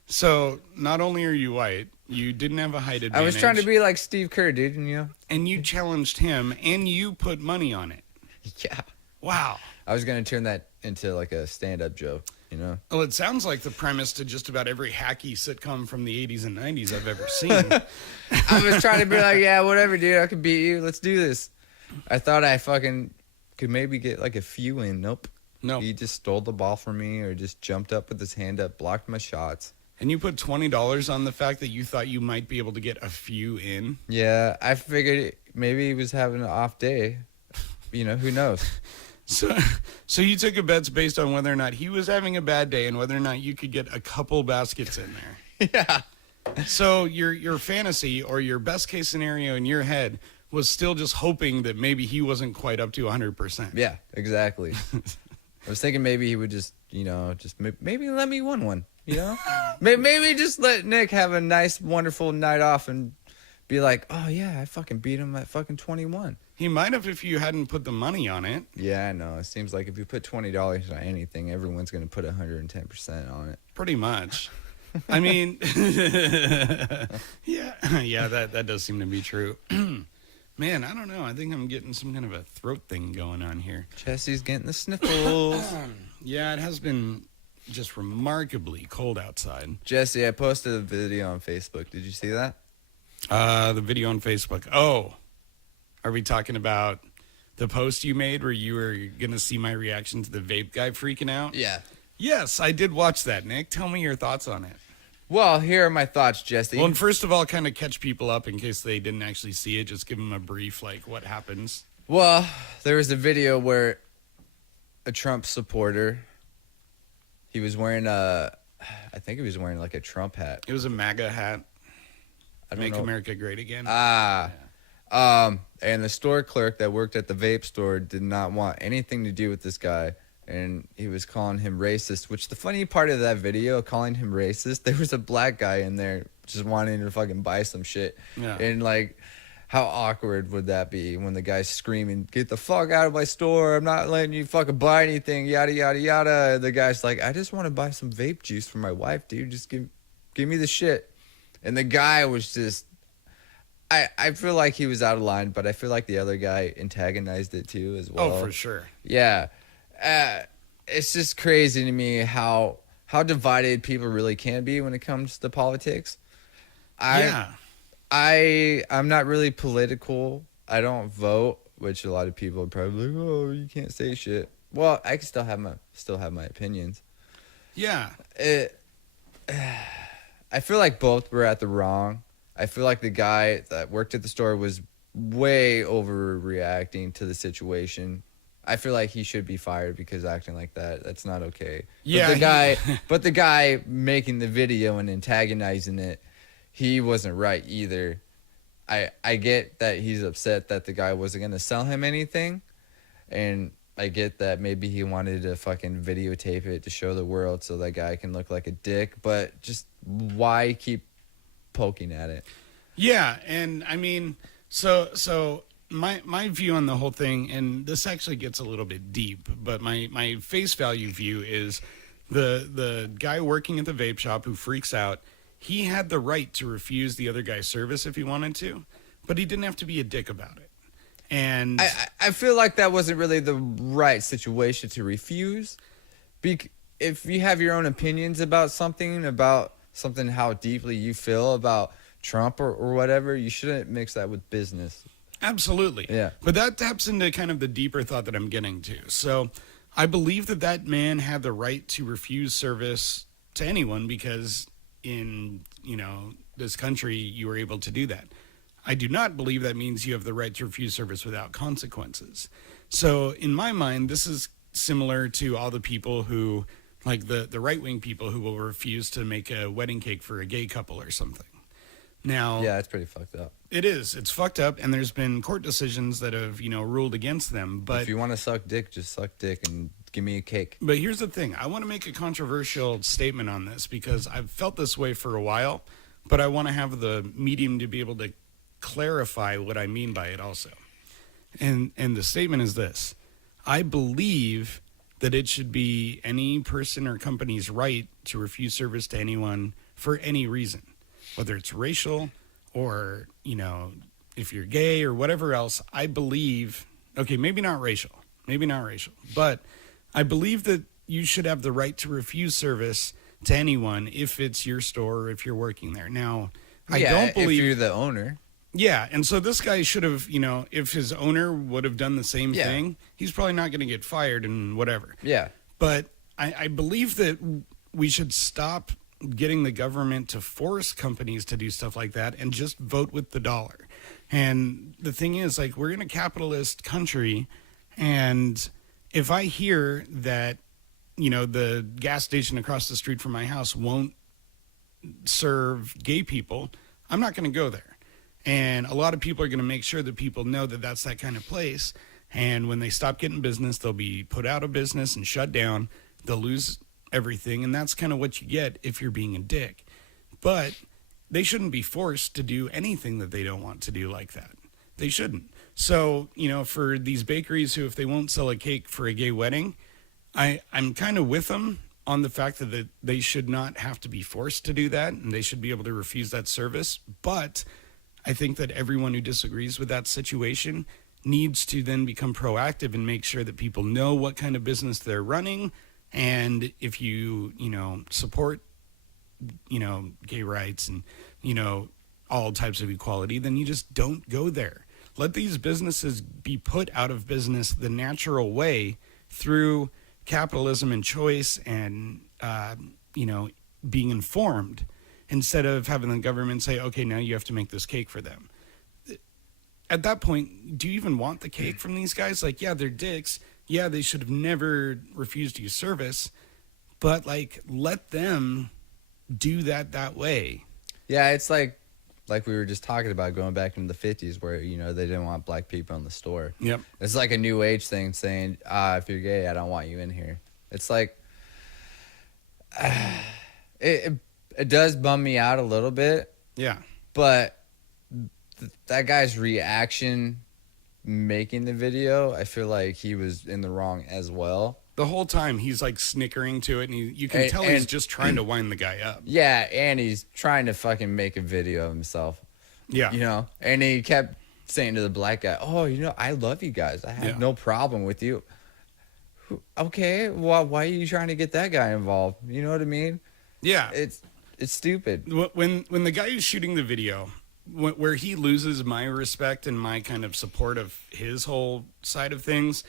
So not only are you white, you didn't have a height advantage. I was trying to be like Steve Kerr, dude, and you challenged him, and you put money on it. Yeah. Wow. I was gonna turn that into like a stand-up joke, Well, it sounds like the premise to just about every hacky sitcom from the 80s and 90s I've ever seen. I was trying to be like, yeah, whatever, dude. I could beat you. Let's do this. I thought I fucking could maybe get like a few in. Nope. He just stole the ball from me or just jumped up with his hand up, blocked my shots. And you put $20 on the fact that you thought you might be able to get a few in? Yeah, I figured maybe he was having an off day. Who knows? So you took a bets based on whether or not he was having a bad day and whether or not you could get a couple baskets in there. Yeah. So your fantasy or your best case scenario in your head was still just hoping that maybe he wasn't quite up to 100%. Yeah, exactly. I was thinking maybe he would just maybe let me win one. Maybe just let Nick have a nice, wonderful night off and be like, oh, yeah, I fucking beat him at fucking 21. He might have if you hadn't put the money on it. Yeah, I know. It seems like if you put $20 on anything, everyone's going to put 110% on it. Pretty much. I mean, yeah, that does seem to be true. Man, I don't know. I think I'm getting some kind of a throat thing going on here. Jesse's getting the sniffles. Yeah, it has been just remarkably cold outside. Jesse, I posted a video on Facebook. Did you see that? The video on Facebook. Oh, are we talking about the post you made where you were going to see my reaction to the vape guy freaking out? Yeah. Yes, I did watch that, Nick. Tell me your thoughts on it. Well, here are my thoughts, Jesse. Well, and first of all, kind of catch people up in case they didn't actually see it. Just give them a brief, like, what happens. Well, there was a video where a Trump supporter, he was wearing I think he was wearing like a Trump hat. It was a MAGA hat. Make know. America Great Again. And the store clerk that worked at the vape store did not want anything to do with this guy. And he was calling him racist, which the funny part of that video, calling him racist, there was a black guy in there just wanting to fucking buy some shit. Yeah. And like, how awkward would that be when the guy's screaming, get the fuck out of my store, I'm not letting you fucking buy anything, yada, yada, yada. And the guy's like, I just want to buy some vape juice for my wife, dude. Just give me the shit. And the guy was just, I feel like he was out of line, but I feel like the other guy antagonized it too as well. Oh, for sure. Yeah. It's just crazy to me how divided people really can be when it comes to politics. I'm not really political. I don't vote, which a lot of people are probably like, oh, you can't say shit. Well, I can still have my opinions. Yeah. I feel like both were at the wrong. I feel like the guy that worked at the store was way overreacting to the situation. I feel like he should be fired because acting like that's not okay. Yeah. But the guy making the video and antagonizing it, he wasn't right either. I get that he's upset that the guy wasn't going to sell him anything. And I get that maybe he wanted to fucking videotape it to show the world so that guy can look like a dick. But just why keep poking at it? Yeah, and I mean, so my view on the whole thing, and this actually gets a little bit deep, but my face value view is the guy working at the vape shop who freaks out, he had the right to refuse the other guy's service if he wanted to, but he didn't have to be a dick about it. And I feel like that wasn't really the right situation to refuse. If you have your own opinions about something, how deeply you feel about Trump or whatever, you shouldn't mix that with business. Absolutely. Yeah. But that taps into kind of the deeper thought that I'm getting to. So I believe that man had the right to refuse service to anyone because in, this country, you were able to do that. I do not believe that means you have the right to refuse service without consequences. So in my mind, this is similar to all the people who like the right-wing people who will refuse to make a wedding cake for a gay couple or something. Now, yeah, it's pretty fucked up. It is. It's fucked up, and there's been court decisions that have, ruled against them. But if you want to suck dick, just suck dick and give me a cake. But here's the thing. I want to make a controversial statement on this because I've felt this way for a while, but I want to have the medium to be able to clarify what I mean by it also. And the statement is this. I believe that it should be any person or company's right to refuse service to anyone for any reason, whether it's racial or, if you're gay or whatever else. I believe, okay, maybe not racial, but I believe that you should have the right to refuse service to anyone if it's your store or if you're working there. Now, I don't believe if you're the owner. Yeah, and so this guy should have, if his owner would have done the same thing, he's probably not going to get fired and whatever. Yeah. But I believe that we should stop getting the government to force companies to do stuff like that and just vote with the dollar. And the thing is, like, we're in a capitalist country, and if I hear that, the gas station across the street from my house won't serve gay people, I'm not going to go there. And a lot of people are going to make sure that people know that that's that kind of place. And when they stop getting business, they'll be put out of business and shut down. They'll lose everything. And that's kind of what you get if you're being a dick. But they shouldn't be forced to do anything that they don't want to do like that. They shouldn't. So, for these bakeries who, if they won't sell a cake for a gay wedding, I'm kind of with them on the fact that they should not have to be forced to do that. And they should be able to refuse that service. But I think that everyone who disagrees with that situation needs to then become proactive and make sure that people know what kind of business they're running. And if you, support, gay rights and, all types of equality, then you just don't go there. Let these businesses be put out of business the natural way through capitalism and choice and, being informed, instead of having the government say, okay, now you have to make this cake for them. At that point, do you even want the cake from these guys? Like, yeah, they're dicks. Yeah, they should have never refused you service. But, like, let them do that way. Yeah, it's like we were just talking about going back into the 50s where, they didn't want black people in the store. Yep. It's like a new age thing saying, if you're gay, I don't want you in here. It's like, it does bum me out a little bit. Yeah. But that guy's reaction making the video, I feel like he was in the wrong as well. The whole time he's like snickering to it, and you can tell he's just trying to wind the guy up. Yeah, and he's trying to fucking make a video of himself. Yeah. And he kept saying to the black guy, oh, I love you guys. I have no problem with you. Okay, well, why are you trying to get that guy involved? You know what I mean? Yeah. It's stupid. When the guy who's shooting the video, where he loses my respect and my kind of support of his whole side of things,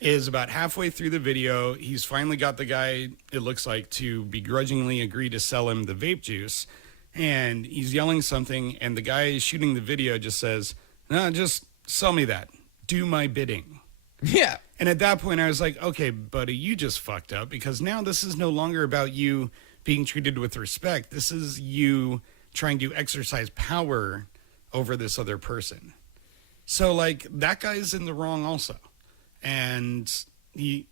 is about halfway through the video. He's finally got the guy, it looks like, to begrudgingly agree to sell him the vape juice. And he's yelling something, and the guy shooting the video just says, no, just sell me that. Do my bidding. Yeah. And at that point, I was like, okay, buddy, you just fucked up, because now this is no longer about you being treated with respect. This is you trying to exercise power over this other person. So, like, that guy's in the wrong also. And I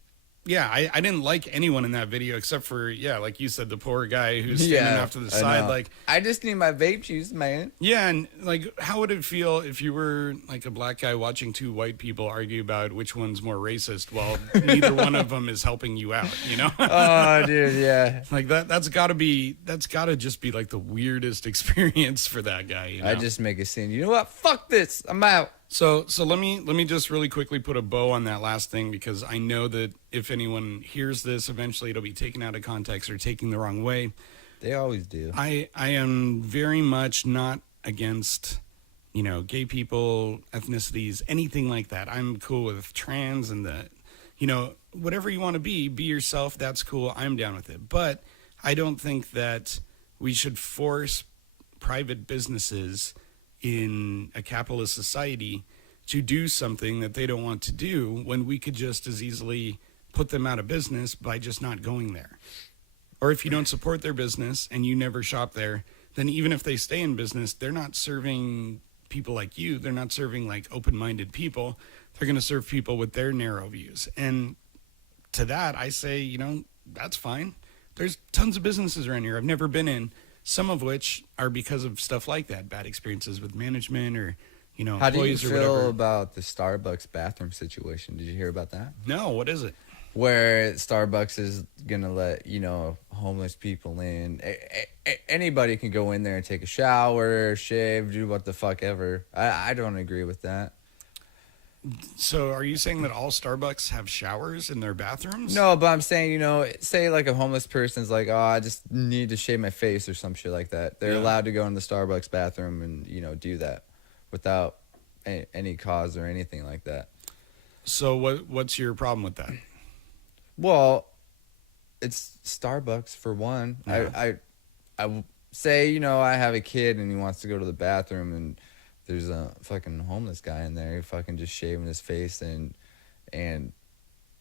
didn't like anyone in that video except for, like you said, the poor guy who's standing off to the side. Like, I just need my vape juice, man. Yeah, and like, how would it feel if you were like a black guy watching two white people argue about which one's more racist while neither one of them is helping you out, Oh, dude, yeah. Like that's gotta just be like the weirdest experience for that guy. I just make a scene. You know what? Fuck this. I'm out. So let me just really quickly put a bow on that last thing, because I know that if anyone hears this, eventually it'll be taken out of context or taken the wrong way. They always do. I am very much not against, gay people, ethnicities, anything like that. I'm cool with trans and whatever you want to be yourself. That's cool. I'm down with it. But I don't think that we should force private businesses in a capitalist society to do something that they don't want to do, when we could just as easily put them out of business by just not going there. Or if you don't support their business and you never shop there, then even if they stay in business, they're not serving people like you. They're not serving like open-minded people. They're going to serve people with their narrow views. And to that, I say, that's fine. There's tons of businesses around here I've never been in, some of which are because of stuff like that, bad experiences with management or, How do you employees or feel whatever. about the Starbucks bathroom situation? Did you hear about that? No, what is it? Where Starbucks is going to let, homeless people in. Anybody can go in there and take a shower, shave, do what the fuck ever. I don't agree with that. So are you saying that all Starbucks have showers in their bathrooms? No, but I'm saying, say like a homeless person's like, oh, I just need to shave my face or some shit like that. They're allowed to go in the Starbucks bathroom and, do that without any cause or anything like that. So what's your problem with that? Well, it's Starbucks for one. Yeah. I say, I have a kid and he wants to go to the bathroom and there's a fucking homeless guy in there fucking just shaving his face and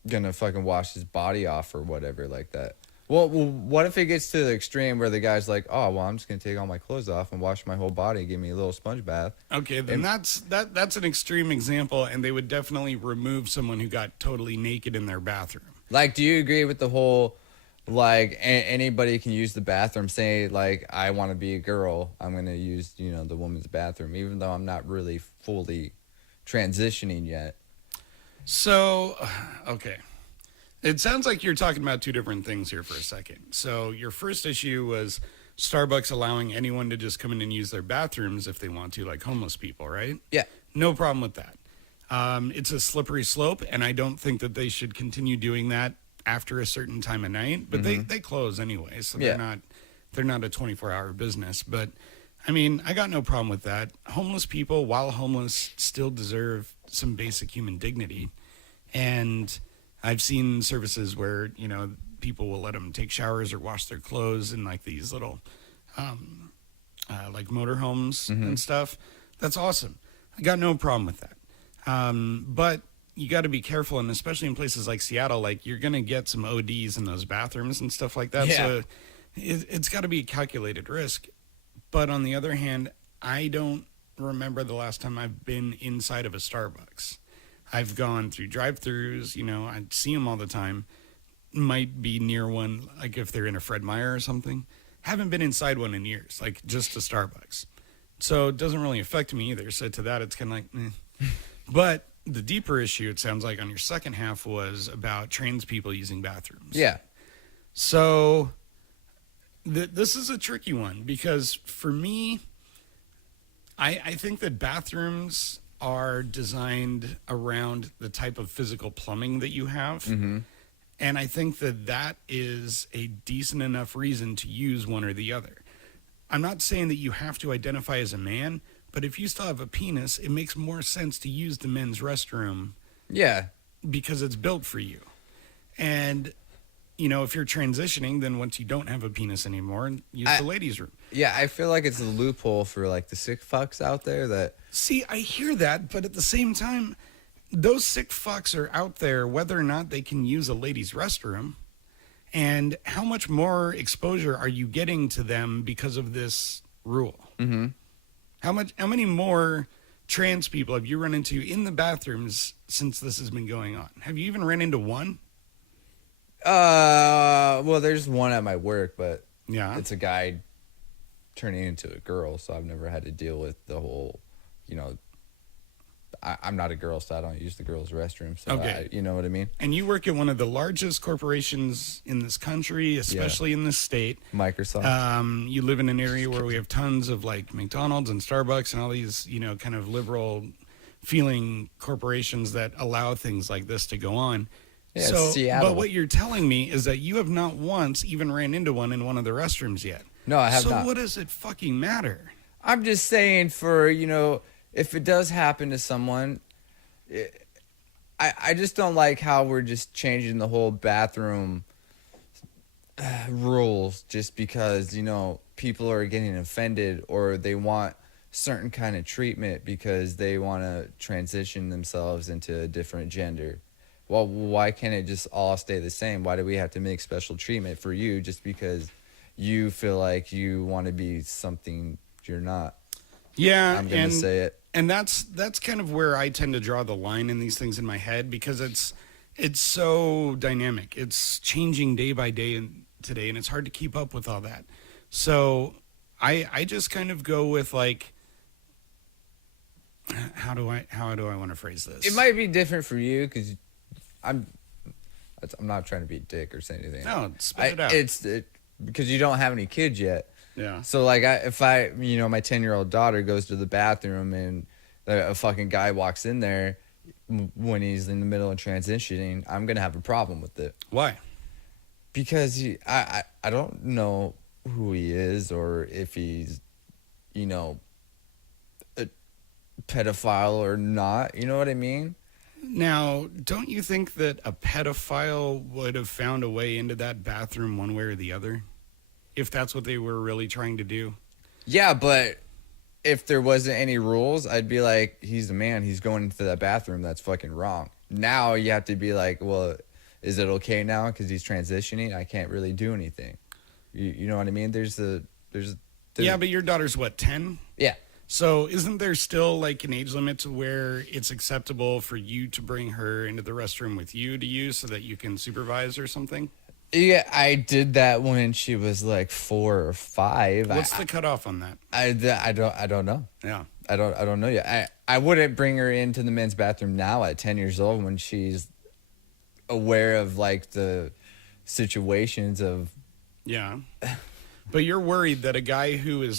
gonna fucking wash his body off or whatever like that. Well, what if it gets to the extreme where the guy's like, oh, well, I'm just gonna take all my clothes off and wash my whole body and give me a little sponge bath. Okay, then that's an extreme example, and they would definitely remove someone who got totally naked in their bathroom. Like, do you agree with the whole, like, anybody can use the bathroom? Say, like, I want to be a girl. I'm going to use, the woman's bathroom, even though I'm not really fully transitioning yet. So, okay. It sounds like you're talking about two different things here for a second. So, your first issue was Starbucks allowing anyone to just come in and use their bathrooms if they want to, like homeless people, right? Yeah. No problem with that. It's a slippery slope, and I don't think that they should continue doing that after a certain time of night. But they close anyway, so they're not a 24-hour business. But I mean, I got no problem with that. Homeless people, while homeless, still deserve some basic human dignity. And I've seen services where people will let them take showers or wash their clothes in like these little like motorhomes and stuff. That's awesome. I got no problem with that. But you got to be careful, and especially in places like Seattle, like you're going to get some ODs in those bathrooms and stuff like that. Yeah. So it's got to be a calculated risk. But on the other hand, I don't remember the last time I've been inside of a Starbucks. I've gone through drive-thrus, I see them all the time. Might be near one, like if they're in a Fred Meyer or something. Haven't been inside one in years, like just a Starbucks. So it doesn't really affect me either. So to that, it's kind of like, But the deeper issue, it sounds like, on your second half was about trans people using bathrooms. Yeah. So this is a tricky one because for me, I think that bathrooms are designed around the type of physical plumbing that you have. Mm-hmm. And I think that is a decent enough reason to use one or the other. I'm not saying that you have to identify as a man, but if you still have a penis, it makes more sense to use the men's restroom. Yeah. Because it's built for you. And, if you're transitioning, then once you don't have a penis anymore, use the ladies' room. Yeah, I feel like it's a loophole for, like, the sick fucks out there that... See, I hear that, but at the same time, those sick fucks are out there whether or not they can use a ladies' restroom. And how much more exposure are you getting to them because of this rule? Mm-hmm. How many more trans people have you run into in the bathrooms since this has been going on? Have you even run into one? Well, there's one at my work, but Yeah. it's a guy turning into a girl, so I've never had to deal with the whole, I'm not a girl, so I don't use the girls' restroom. So Okay. you know what I mean? And you work at one of the largest corporations in this country, especially in this state. Microsoft. You live in an area where we have tons of like McDonald's and Starbucks and all these, kind of liberal feeling corporations that allow things like this to go on. Yeah, So, Seattle. but what you're telling me is that you have not once even ran into one in one of the restrooms yet. No, I have not. So what does it fucking matter? I'm just saying for, if it does happen to someone, I just don't like how we're just changing the whole bathroom rules just because, people are getting offended or they want certain kind of treatment because they want to transition themselves into a different gender. well, why can't it just all stay the same? Why do we have to make special treatment for you just because you feel like you want to be something you're not? Yeah, I'm going to say it. And that's kind of where I tend to draw the line in these things in my head, because it's so dynamic. It's changing day by day today, and it's hard to keep up with all that. So I just kind of go with like, how do I want to phrase this? It might be different for you because I'm not trying to be a dick or say anything. No, spit it out. It's because you don't have any kids yet. Yeah. So like if my 10-year-old daughter goes to the bathroom and a fucking guy walks in there when he's in the middle of transitioning, I'm gonna have a problem with it. Why? Because I don't know who he is or if he's, a pedophile or not. You know what I mean? Now, don't you think that a pedophile would have found a way into that bathroom one way or the other, if that's what they were really trying to do? Yeah, but if there wasn't any rules, I'd be like, he's a man. He's going into that bathroom. That's fucking wrong. Now you have to be like, well, is it okay now because he's transitioning? I can't really do anything. You know what I mean? There's Yeah, but your daughter's what, 10? Yeah. So isn't there still like an age limit to where it's acceptable for you to bring her into the restroom with you to use so that you can supervise or something? Yeah, I did that when she was like 4 or 5. What's the cutoff on that? I don't know. Yeah. I don't know yet. I wouldn't bring her into the men's bathroom now at 10 years old when she's aware of like the situations of. Yeah. But you're worried that a guy who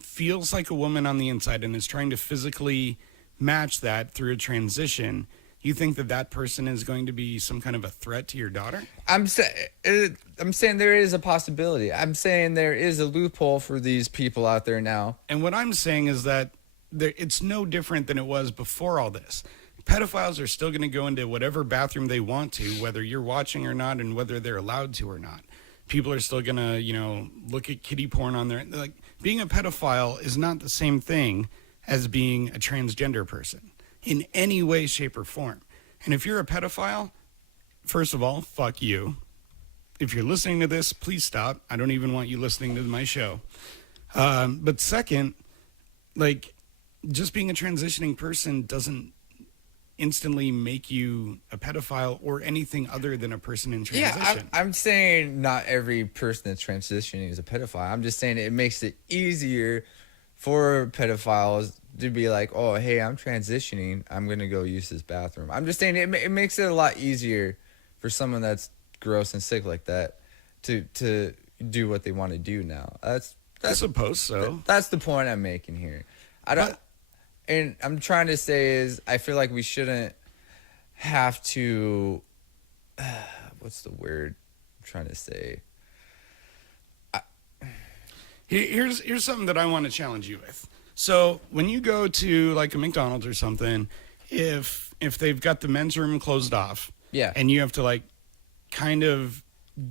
feels like a woman on the inside and is trying to physically match that through a transition, you think that person is going to be some kind of a threat to your daughter? I'm saying there is a possibility. I'm saying there is a loophole for these people out there now. And what I'm saying is that it's no different than it was before all this. Pedophiles are still going to go into whatever bathroom they want to, whether you're watching or not, and whether they're allowed to or not. People are still going to, look at kiddie porn on there. Like, being a pedophile is not the same thing as being a transgender person in any way, shape, or form. And if you're a pedophile, first of all, fuck you. If you're listening to this, please stop. I don't even want you listening to my show. But second, like, just being a transitioning person doesn't instantly make you a pedophile or anything other than a person in transition. Yeah, I'm saying not every person that's transitioning is a pedophile. I'm just saying it makes it easier for pedophiles to be like, oh, hey, I'm transitioning. I'm going to go use this bathroom. I'm just saying it makes it a lot easier for someone that's gross and sick like that to do what they want to do now. I suppose so. That's the point I'm making here. And I'm trying to say is I feel like we shouldn't have to, what's the word I'm trying to say? Here's something that I want to challenge you with. So when you go to like a McDonald's or something, if they've got the men's room closed off, yeah, and you have to like kind of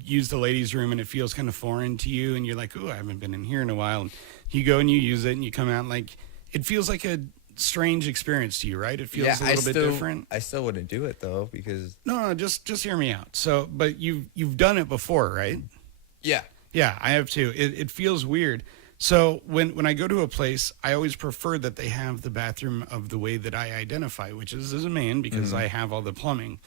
use the ladies' room and it feels kind of foreign to you, and you're like, oh, I haven't been in here in a while, and you go and you use it and you come out and like it feels like a strange experience to you, right? It feels a little bit different. I still wouldn't do it though because no, just hear me out. So, but you've done it before, right? Yeah, I have too. It feels weird. So when I go to a place, I always prefer that they have the bathroom of the way that I identify, which is as a man, because I have all the plumbing.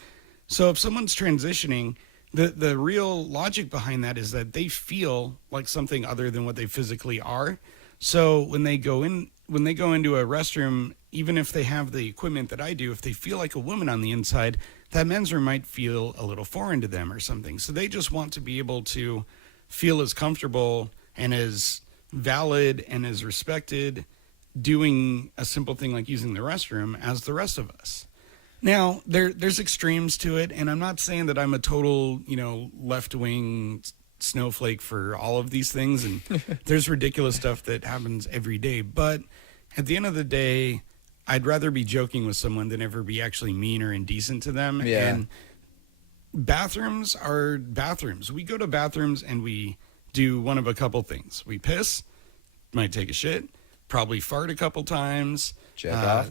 So if someone's transitioning, the real logic behind that is that they feel like something other than what they physically are. So when they go into a restroom, even if they have the equipment that I do, if they feel like a woman on the inside, that men's room might feel a little foreign to them or something. So they just want to be able to feel as comfortable and as valid and as respected doing a simple thing like using the restroom as the rest of us. Now, there's extremes to it, and I'm not saying that I'm a total, left-wing snowflake for all of these things, and there's ridiculous stuff that happens every day, but at the end of the day, I'd rather be joking with someone than ever be actually mean or indecent to them. Yeah. And bathrooms are bathrooms. We go to bathrooms and we do one of a couple things. We piss, might take a shit, probably fart a couple times. Jack off.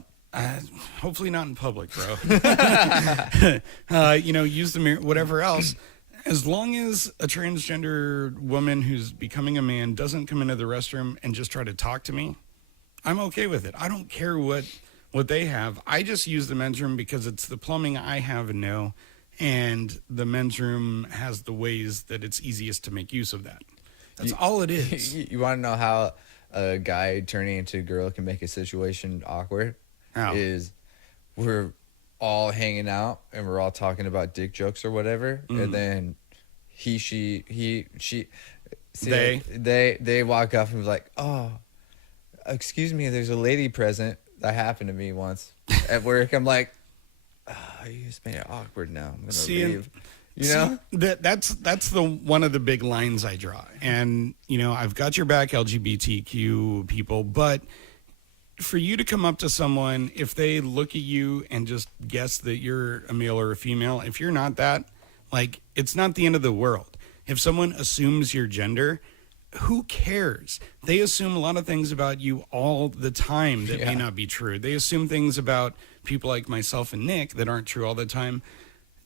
Hopefully not in public, bro. Use the mirror, whatever else. As long as a transgender woman who's becoming a man doesn't come into the restroom and just try to talk to me, I'm okay with it. I don't care what they have. I just use the men's room because it's the plumbing I have and know, and the men's room has the ways that it's easiest to make use of that. That's all it is. You want to know how a guy turning into a girl can make a situation awkward? How? Is we're all hanging out and we're all talking about dick jokes or whatever, and then they walk up and be like, "Oh, excuse me, there's a lady present." That happened to me once at work. I'm like, "Oh, you just made it awkward now. I'm gonna leave." That's the one of the big lines I draw. And I've got your back, LGBTQ people, but for you to come up to someone, if they look at you and just guess that you're a male or a female, if you're not that, like, it's not the end of the world. If someone assumes your gender, who cares? They assume a lot of things about you all the time that may not be true. They assume things about people like myself and Nick that aren't true all the time.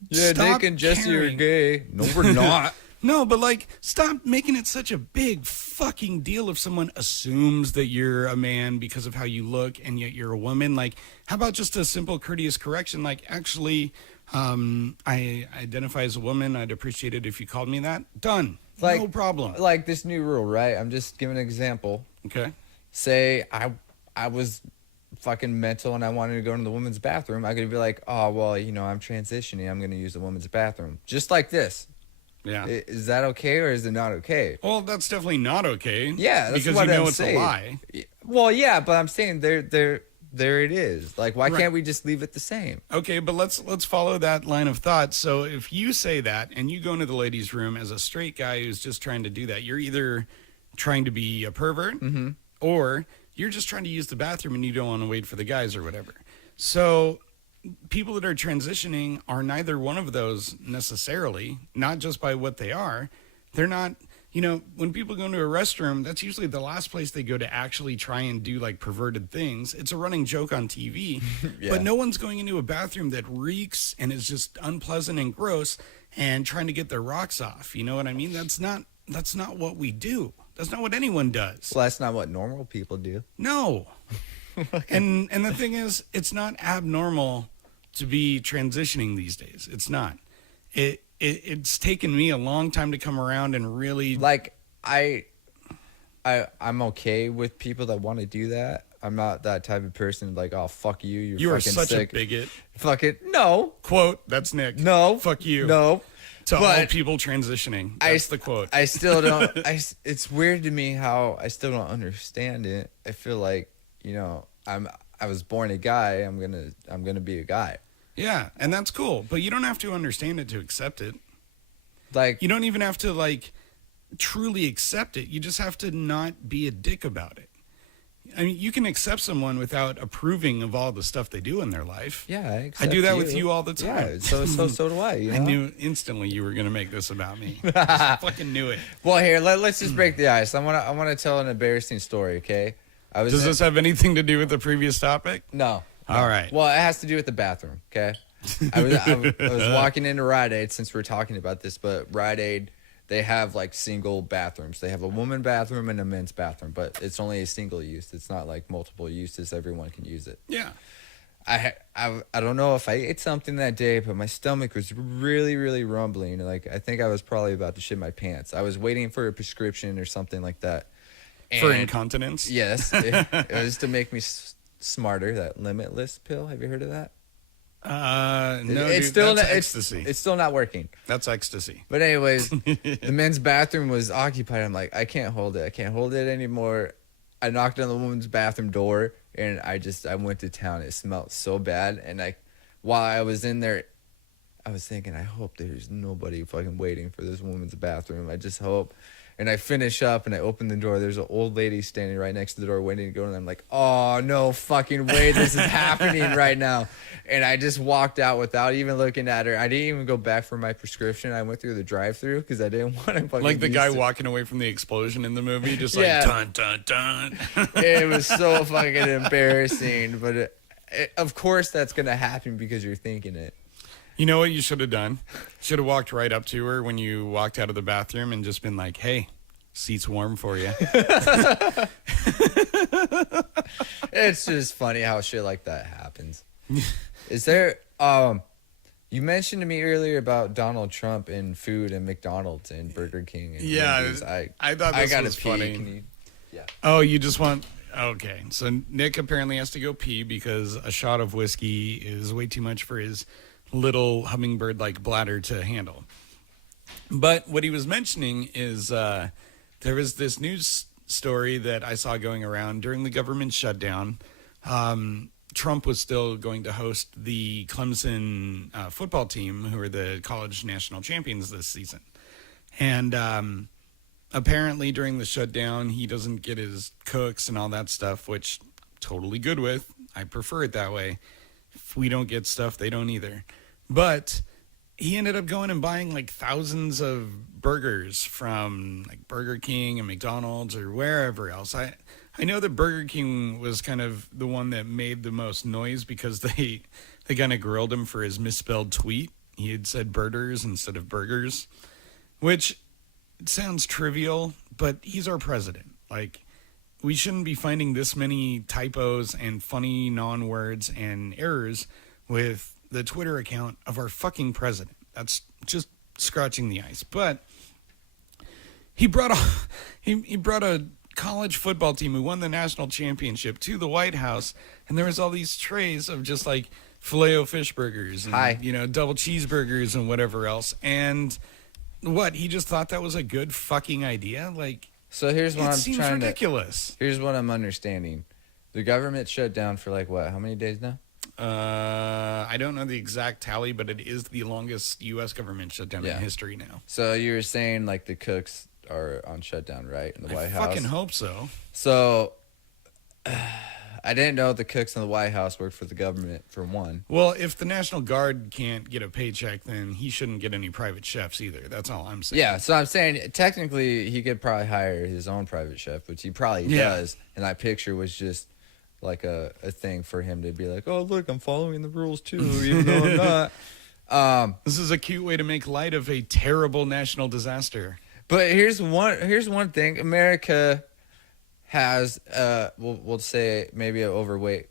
Yeah, Stop Nick and Jesse caring. are gay. No, we're not. No, but stop making it such a big fucking deal if someone assumes that you're a man because of how you look and yet you're a woman. Like, how about just a simple courteous correction? Like, actually, I identify as a woman. I'd appreciate it if you called me that. Done. No problem. Like this new rule, right? I'm just giving an example. Okay. Say I was fucking mental and I wanted to go into the women's bathroom. I could be like, "Oh, well, I'm transitioning. I'm going to use the women's bathroom." Just like this. Yeah. Is that okay or is it not okay? Well, that's definitely not okay. Yeah, that's because what I'm it's saying. a lie. Well, yeah, but I'm saying there it is. Like, why can't we just leave it the same? Okay, but let's follow that line of thought. So if you say that and you go into the ladies' room as a straight guy who's just trying to do that, you're either trying to be a pervert or you're just trying to use the bathroom and you don't want to wait for the guys or whatever. So people that are transitioning are neither one of those necessarily, not just by what they are. They're not, when people go into a restroom, that's usually the last place they go to actually try and do like perverted things. It's a running joke on TV, but no one's going into a bathroom that reeks and is just unpleasant and gross and trying to get their rocks off. You know what I mean? That's not what we do. That's not what anyone does. Well, that's not what normal people do. No. And the thing is, it's not abnormal to be transitioning these days. It's not. It's taken me a long time to come around and really like I'm okay with people that want to do that. I'm not that type of person like, "Oh, fuck you. You are fucking such sick." a bigot. Fuck it. No. Quote, that's Nick. No. Fuck you. No. To all people transitioning. That's the quote. I still don't. It's weird to me how I still don't understand it. I feel like I was born a guy. I'm gonna be a guy. Yeah, and that's cool. But you don't have to understand it to accept it. Like, you don't even have to truly accept it. You just have to not be a dick about it. I mean, you can accept someone without approving of all the stuff they do in their life. Yeah, I do that with you all the time. Yeah, so do I. I knew instantly you were going to make this about me. I fucking knew it. Well, here, let's just break the ice. I want to tell an embarrassing story, okay? Does this have anything to do with the previous topic? No. All right. Well, it has to do with the bathroom, okay? I was walking into Rite Aid, since we're talking about this, but Rite Aid, they have single bathrooms. They have a woman bathroom and a men's bathroom, but it's only a single use. It's not like multiple uses. Everyone can use it. Yeah. I don't know if I ate something that day, but my stomach was really, really rumbling. I think I was probably about to shit my pants. I was waiting for a prescription or something like that. For incontinence? Yes. It was to make me smarter, that Limitless pill. Have you heard of that? No, it's that's ecstasy. It's still not working. That's ecstasy. But anyways, the men's bathroom was occupied. I'm like, I can't hold it. I can't hold it anymore. I knocked on the woman's bathroom door, and I went to town. It smelled so bad. And while I was in there, I was thinking, I hope there's nobody fucking waiting for this woman's bathroom. I just hope. And I finish up and I open the door. There's an old lady standing right next to the door waiting to go. And I'm like, oh, no fucking way this is happening right now. And I just walked out without even looking at her. I didn't even go back for my prescription. I went through the drive-thru because I didn't want to fucking like the guy walking away from the explosion in the movie, just dun, dun, dun. It was so fucking embarrassing. But of course that's gonna happen because you're thinking it. You know what you should have done? Should have walked right up to her when you walked out of the bathroom and just been like, "Hey, seat's warm for you." It's just funny how shit like that happens. Is there you mentioned to me earlier about Donald Trump and food and McDonald's and Burger King and Wendy's. I thought this was funny. Yeah. Oh, you just want... Okay, so Nick apparently has to go pee because a shot of whiskey is way too much for his little hummingbird-like bladder to handle. But what he was mentioning is there was this news story that I saw going around during the government shutdown. Trump was still going to host the Clemson football team, who are the college national champions this season. And apparently during the shutdown, he doesn't get his cooks and all that stuff, which I'm totally good with. I prefer it that way. If we don't get stuff, they don't either. But he ended up going and buying like thousands of burgers from like Burger King and McDonald's or wherever else. I know that Burger King was kind of the one that made the most noise because they kind of grilled him for his misspelled tweet. He had said birders instead of burgers, which sounds trivial, but he's our president. Like, we shouldn't be finding this many typos and funny non-words and errors with the Twitter account of our fucking president. That's just scratching the ice. But he brought a college football team who won the national championship to the White House, and there was all these trays of just like Filet-O-Fish burgers and double cheeseburgers and whatever else. And what, he just thought that was a good fucking idea? Like, so here's what ridiculous. Here's what I'm understanding. The government shut down for like what? How many days now? I don't know the exact tally, but it is the longest U.S. government shutdown in history now. So you were saying like the cooks are on shutdown, right? In the White House. I fucking hope so. So I didn't know the cooks in the White House worked for the government, for one. Well, if the National Guard can't get a paycheck, then he shouldn't get any private chefs either. That's all I'm saying. Yeah, so I'm saying technically he could probably hire his own private chef, which he probably does. And that picture was just like a thing for him to be like, oh, look, I'm following the rules too, even though I'm not. This is a cute way to make light of a terrible national disaster. But here's one thing. America has, we'll say maybe an overweight,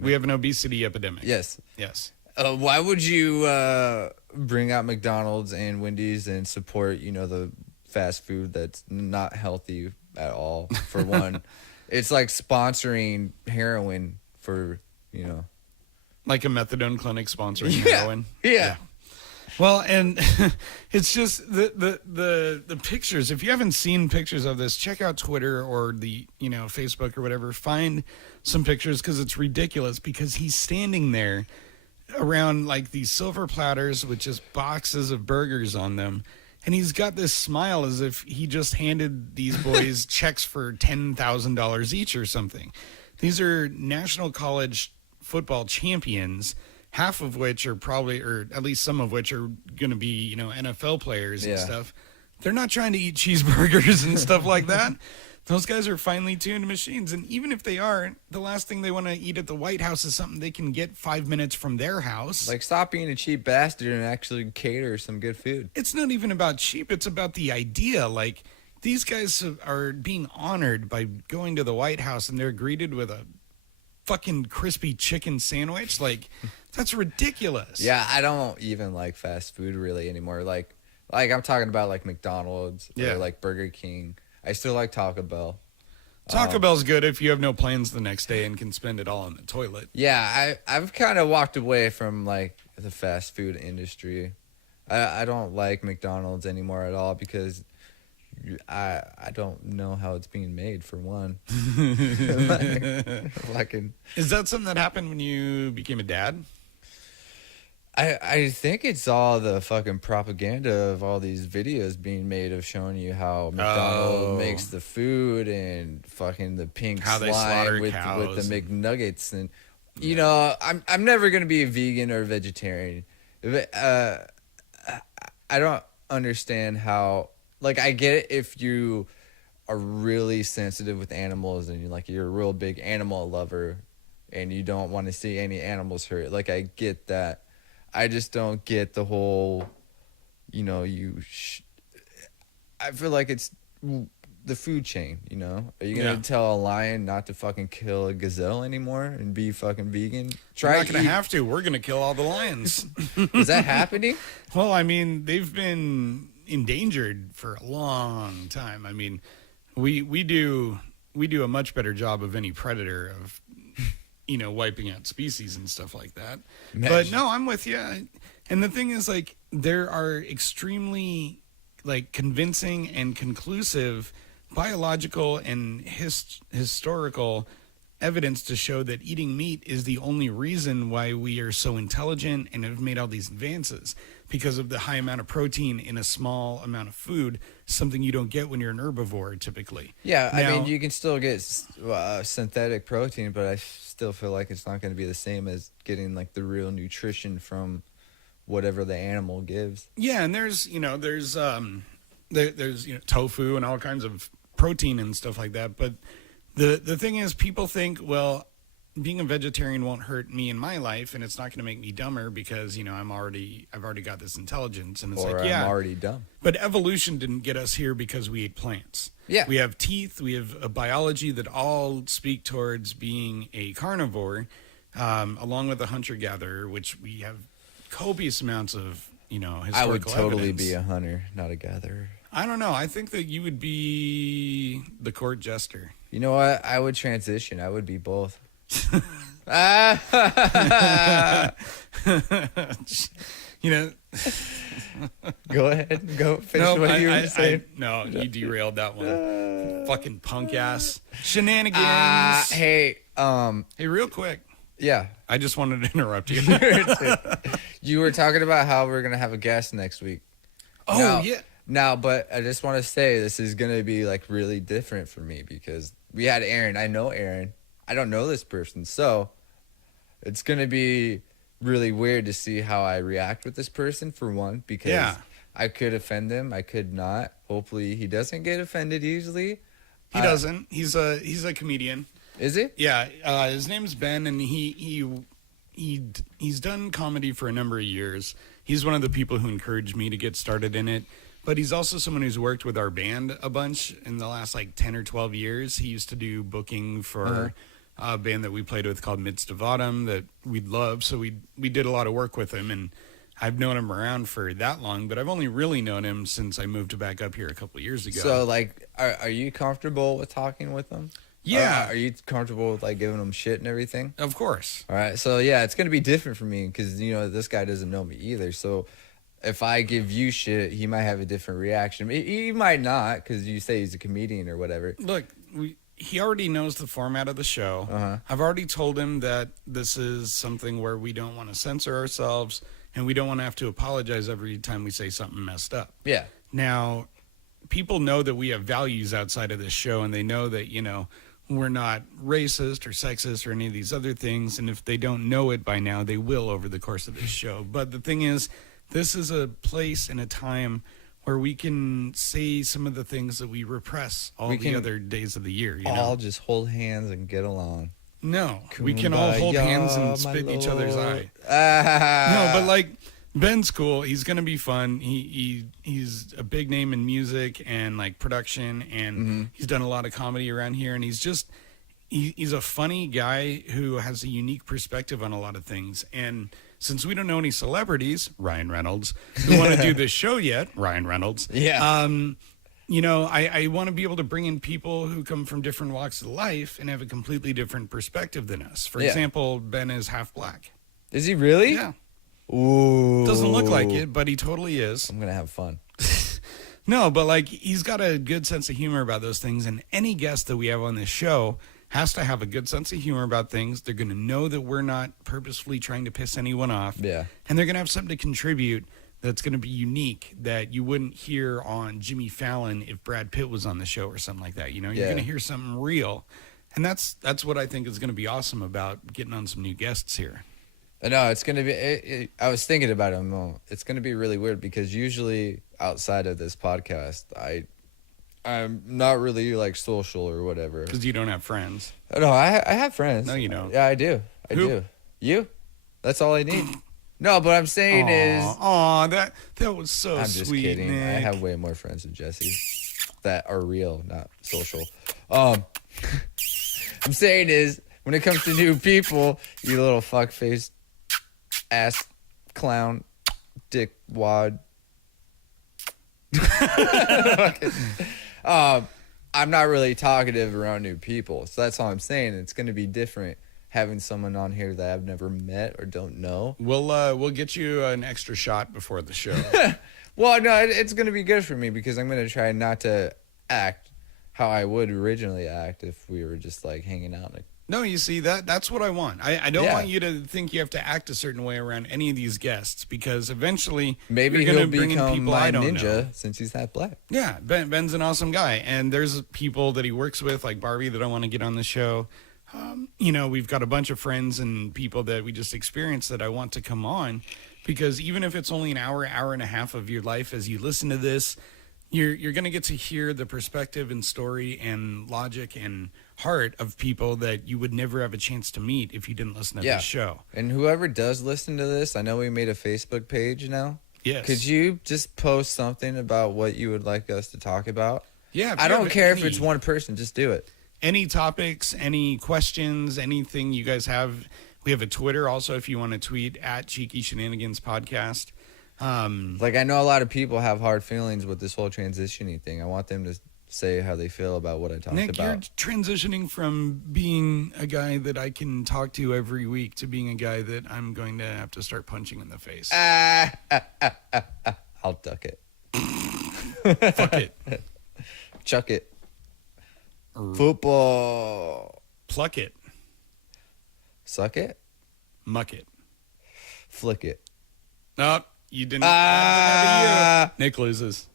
we have an obesity epidemic. Yes. Yes. Why would you bring out McDonald's and Wendy's and support, the fast food that's not healthy at all, for one? It's like sponsoring heroin for, like a methadone clinic sponsoring heroin. Yeah. Well, and it's just the pictures. If you haven't seen pictures of this, check out Twitter or the, Facebook or whatever. Find some pictures because it's ridiculous, because he's standing there around like these silver platters with just boxes of burgers on them. And he's got this smile as if he just handed these boys checks for $10,000 each or something. These are national college football champions, half of which are probably, or at least some of which are going to be, NFL players and stuff. They're not trying to eat cheeseburgers and stuff like that. Those guys are finely tuned machines. And even if they are, the last thing they want to eat at the White House is something they can get 5 minutes from their house. Like, stop being a cheap bastard and actually cater some good food. It's not even about cheap. It's about the idea. Like, these guys are being honored by going to the White House, and they're greeted with a fucking crispy chicken sandwich. Like, that's ridiculous. Yeah, I don't even like fast food really anymore. Like I'm talking about like McDonald's or like Burger King. I still like Taco Bell. Taco Bell's good if you have no plans the next day and can spend it all in the toilet. Yeah, I've kind of walked away from like the fast food industry. I don't like McDonald's anymore at all because I don't know how it's being made, for one. Is that something that happened when you became a dad? I think it's all the fucking propaganda of all these videos being made of showing you how McDonald's makes the food and fucking the pink slime with the McNuggets. And, I'm never going to be a vegan or a vegetarian. I don't understand how, like, I get it if you are really sensitive with animals and you're a real big animal lover and you don't want to see any animals hurt. Like, I get that. I just don't get the whole, I feel like it's the food chain, Are you going to tell a lion not to fucking kill a gazelle anymore and be fucking vegan? We're not going to have to. We're going to kill all the lions. Is that happening? Well, I mean, they've been endangered for a long time. I mean, we do a much better job of any predator of, wiping out species and stuff like that. Imagine. But no, I'm with you. And the thing is, like, there are extremely, like, convincing and conclusive biological and historical evidence to show that eating meat is the only reason why we are so intelligent and have made all these advances, because of the high amount of protein in a small amount of food, something you don't get when you're an herbivore typically. Yeah, now, I mean, you can still get synthetic protein, but I still feel like it's not going to be the same as getting like the real nutrition from whatever the animal gives. Yeah, and there's tofu and all kinds of protein and stuff like that, but the thing is, people think, well, being a vegetarian won't hurt me in my life, and it's not going to make me dumber because I've already got this intelligence, and it's or like, I'm already dumb. But evolution didn't get us here because we ate plants. Yeah, we have teeth, we have a biology that all speak towards being a carnivore, along with a hunter-gatherer, which we have copious amounts of historical I would totally evidence. be a hunter, not a gatherer. I don't know. I think that you would be the court jester. You know what? I would transition. I would be both. Go ahead. Go finish what you were saying. No, you derailed that one. Fucking punk ass. Shenanigans. Hey, real quick. Yeah. I just wanted to interrupt you. You were talking about how we're going to have a guest next week. Oh, yeah. Now, but I just want to say this is going to be like really different for me because we had Aaron. I know Aaron. I don't know this person. So it's going to be really weird to see how I react with this person, for one, because I could offend him. I could not. Hopefully he doesn't get offended easily. He doesn't. He's a comedian. Is he? Yeah. His name's Ben, and he's done comedy for a number of years. He's one of the people who encouraged me to get started in it. But he's also someone who's worked with our band a bunch in the last like 10 or 12 years. He used to do booking for a band that we played with called Midst of Autumn that we loved. So we did a lot of work with him, and I've known him around for that long, but I've only really known him since I moved back up here a couple of years ago. So like, are you comfortable with talking with him? Yeah. Are you comfortable with like giving him shit and everything? Of course. All right. So yeah, it's going to be different for me because, this guy doesn't know me either. So if I give you shit, he might have a different reaction. He might not, because you say he's a comedian or whatever. Look, he already knows the format of the show. I've already told him that this is something where we don't want to censor ourselves, and we don't want to have to apologize every time we say something messed up. Yeah. Now, people know that we have values outside of this show, and they know that, we're not racist or sexist or any of these other things, and if they don't know it by now, they will over the course of this show. But the thing is, this is a place and a time where we can say some of the things that we repress all the other days of the year. All just hold hands and get along. No, we can all hold hands and spit in each other's eye. No, but like, Ben's cool. He's gonna be fun. He's a big name in music and like production, and he's done a lot of comedy around here. And he's a funny guy who has a unique perspective on a lot of things. And since we don't know any celebrities, Ryan Reynolds, who want to do this show yet, Ryan Reynolds. Yeah. I want to be able to bring in people who come from different walks of life and have a completely different perspective than us. For example, Ben is half black. Is he really? Yeah. Ooh. Doesn't look like it, but he totally is. I'm going to have fun. No, but like, he's got a good sense of humor about those things. And any guest that we have on this show has to have a good sense of humor about things. They're going to know that we're not purposefully trying to piss anyone off. Yeah. And they're going to have something to contribute that's going to be unique that you wouldn't hear on Jimmy Fallon if Brad Pitt was on the show or something like that. You're going to hear something real. And that's what I think is going to be awesome about getting on some new guests here. No, it's going to be, I was thinking about it. It's going to be really weird because usually outside of this podcast, I'm not really like social or whatever. Because you don't have friends. No, I have friends. No, you don't. Yeah, I do. I Who? do. You? That's all I need. No, but I'm saying is... Aw, that was so sweet, I'm just kidding. Nick. I have way more friends than Jesse that are real, not social. I'm saying is, when it comes to new people, you little fuckface, ass, clown, dick, wad. I'm not really talkative around new people, so that's all I'm saying. It's going to be different having someone on here that I've never met or don't know. We'll get you an extra shot before the show. Well, no, it's going to be good for me because I'm going to try not to act how I would originally act if we were just like hanging out. No, you see, that's what I want. I don't want you to think you have to act a certain way around any of these guests because eventually maybe you're he'll gonna bring in become people my I don't ninja know. since he's that black. Yeah, Ben's an awesome guy, and there's people that he works with, like Barbie, that I want to get on the show. We've got a bunch of friends and people that we just experienced that I want to come on because even if it's only an hour and a half of your life as you listen to this, you're going to get to hear the perspective and story and logic and heart of people that you would never have a chance to meet if you didn't listen to this show. And whoever does listen to this, I know we made a Facebook page now. Yes. Could you just post something about what you would like us to talk about? Yeah. I don't care if it's one person, just do it. Any topics, any questions, anything you guys have. We have a Twitter also if you want to tweet at Cheeky Shenanigans Podcast. Like I know a lot of people have hard feelings with this whole transitioning thing. I want them to say how they feel about what I talked Nick, about. you're transitioning from being a guy that I can talk to every week to being a guy that I'm going to have to start punching in the face. I'll duck it. Fuck it. Chuck it. Football. Pluck it. Suck it. Muck it. Flick it. Nope, you didn't. That you. Nick loses.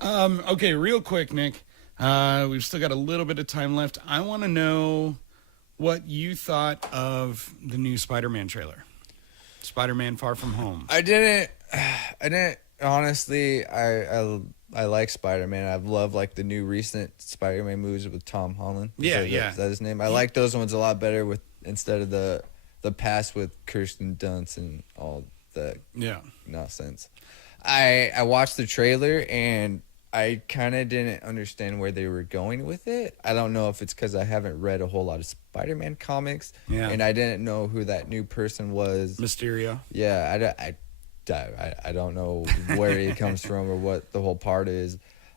Okay, real quick, Nick. We've still got a little bit of time left. I want to know what you thought of the new Spider-Man trailer. Spider-Man Far From Home. I didn't honestly. I like Spider-Man. I've loved like the new recent Spider-Man movies with Tom Holland. Is that his name? I like those ones a lot better with instead of the past with Kirsten Dunst and all that nonsense. I watched the trailer and I kind of didn't understand where they were going with it. I don't know if it's because I haven't read a whole lot of Spider-Man comics and I didn't know who that new person was. Mysterio. Yeah, I don't know where he comes from or what the whole part is.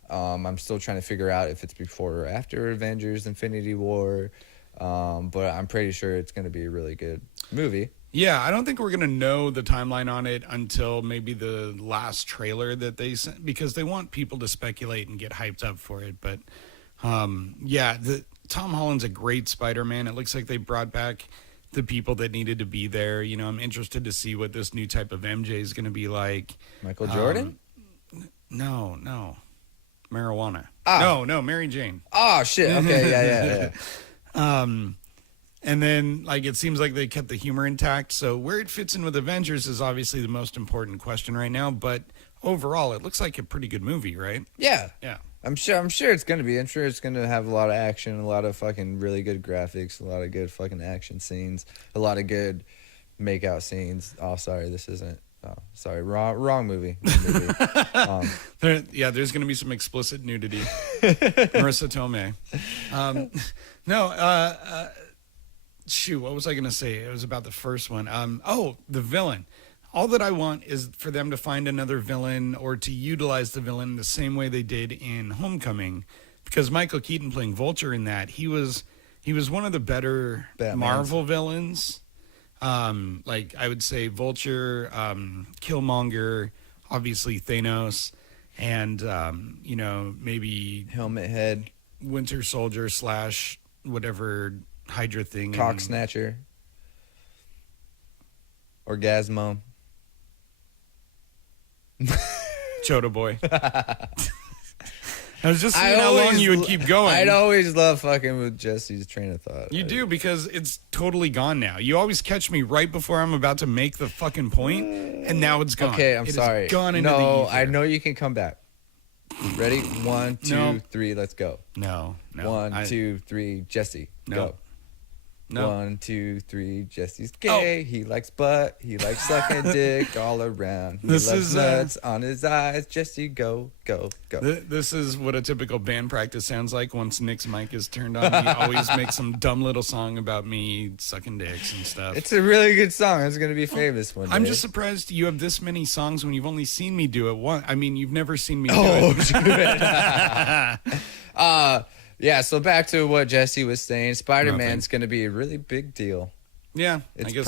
I'm still trying to figure out if it's before or after Avengers Infinity War. But I'm pretty sure it's going to be a really good movie. Yeah, I don't think we're going to know the timeline on it until maybe the last trailer that they sent because they want people to speculate and get hyped up for it. But Tom Holland's a great Spider-Man. It looks like they brought back the people that needed to be there. You know, I'm interested to see what this new type of MJ is going to be like. Michael Jordan? No. Marijuana. No, Mary Jane. Oh, shit. Okay, yeah. And then, like, it seems like they kept the humor intact. So where it fits in with Avengers is obviously the most important question right now. But overall, it looks like a pretty good movie, right? Yeah. Yeah. I'm sure it's going to be. I'm sure it's going to have a lot of action, a lot of fucking really good graphics, a lot of good fucking action scenes, a lot of good make-out scenes. Oh, sorry, this isn't. Oh, sorry, wrong movie. There's going to be some explicit nudity. Marissa Tomei. Shoot, what was I going to say? It was about the first one. The villain. All that I want is for them to find another villain or to utilize the villain the same way they did in Homecoming, because Michael Keaton playing Vulture in that, he was one of the better Marvel villains. Like I would say Vulture, Killmonger, obviously Thanos, and maybe Helmet Head, Winter Soldier / whatever Hydra thing, Cock Snatcher, Orgasmo. Chota Boy. I was just seeing how long you would keep going. I'd always love fucking with Jesse's train of thought. You do, because it's totally gone now. You always catch me right before I'm about to make the fucking point, and now it's gone. Okay, I'm sorry. It's gone into the No, ether. I know you can come back. Ready? 1, 2, 3, let's go. No. 1, 2, 3, Jesse, go. No. 1, 2, 3, Jesse's gay. He likes butt. He likes sucking dick all around. He loves nuts on his eyes. Jesse, go. This is what a typical band practice sounds like. Once Nick's mic is turned on, he always makes some dumb little song about me sucking dicks and stuff. It's a really good song. It's going to be famous one day. I'm just surprised you have this many songs when you've only seen me do it once. I mean, you've never seen me do it. Yeah, so back to what Jesse was saying. Spider-Man's going to be a really big deal. Yeah, I guess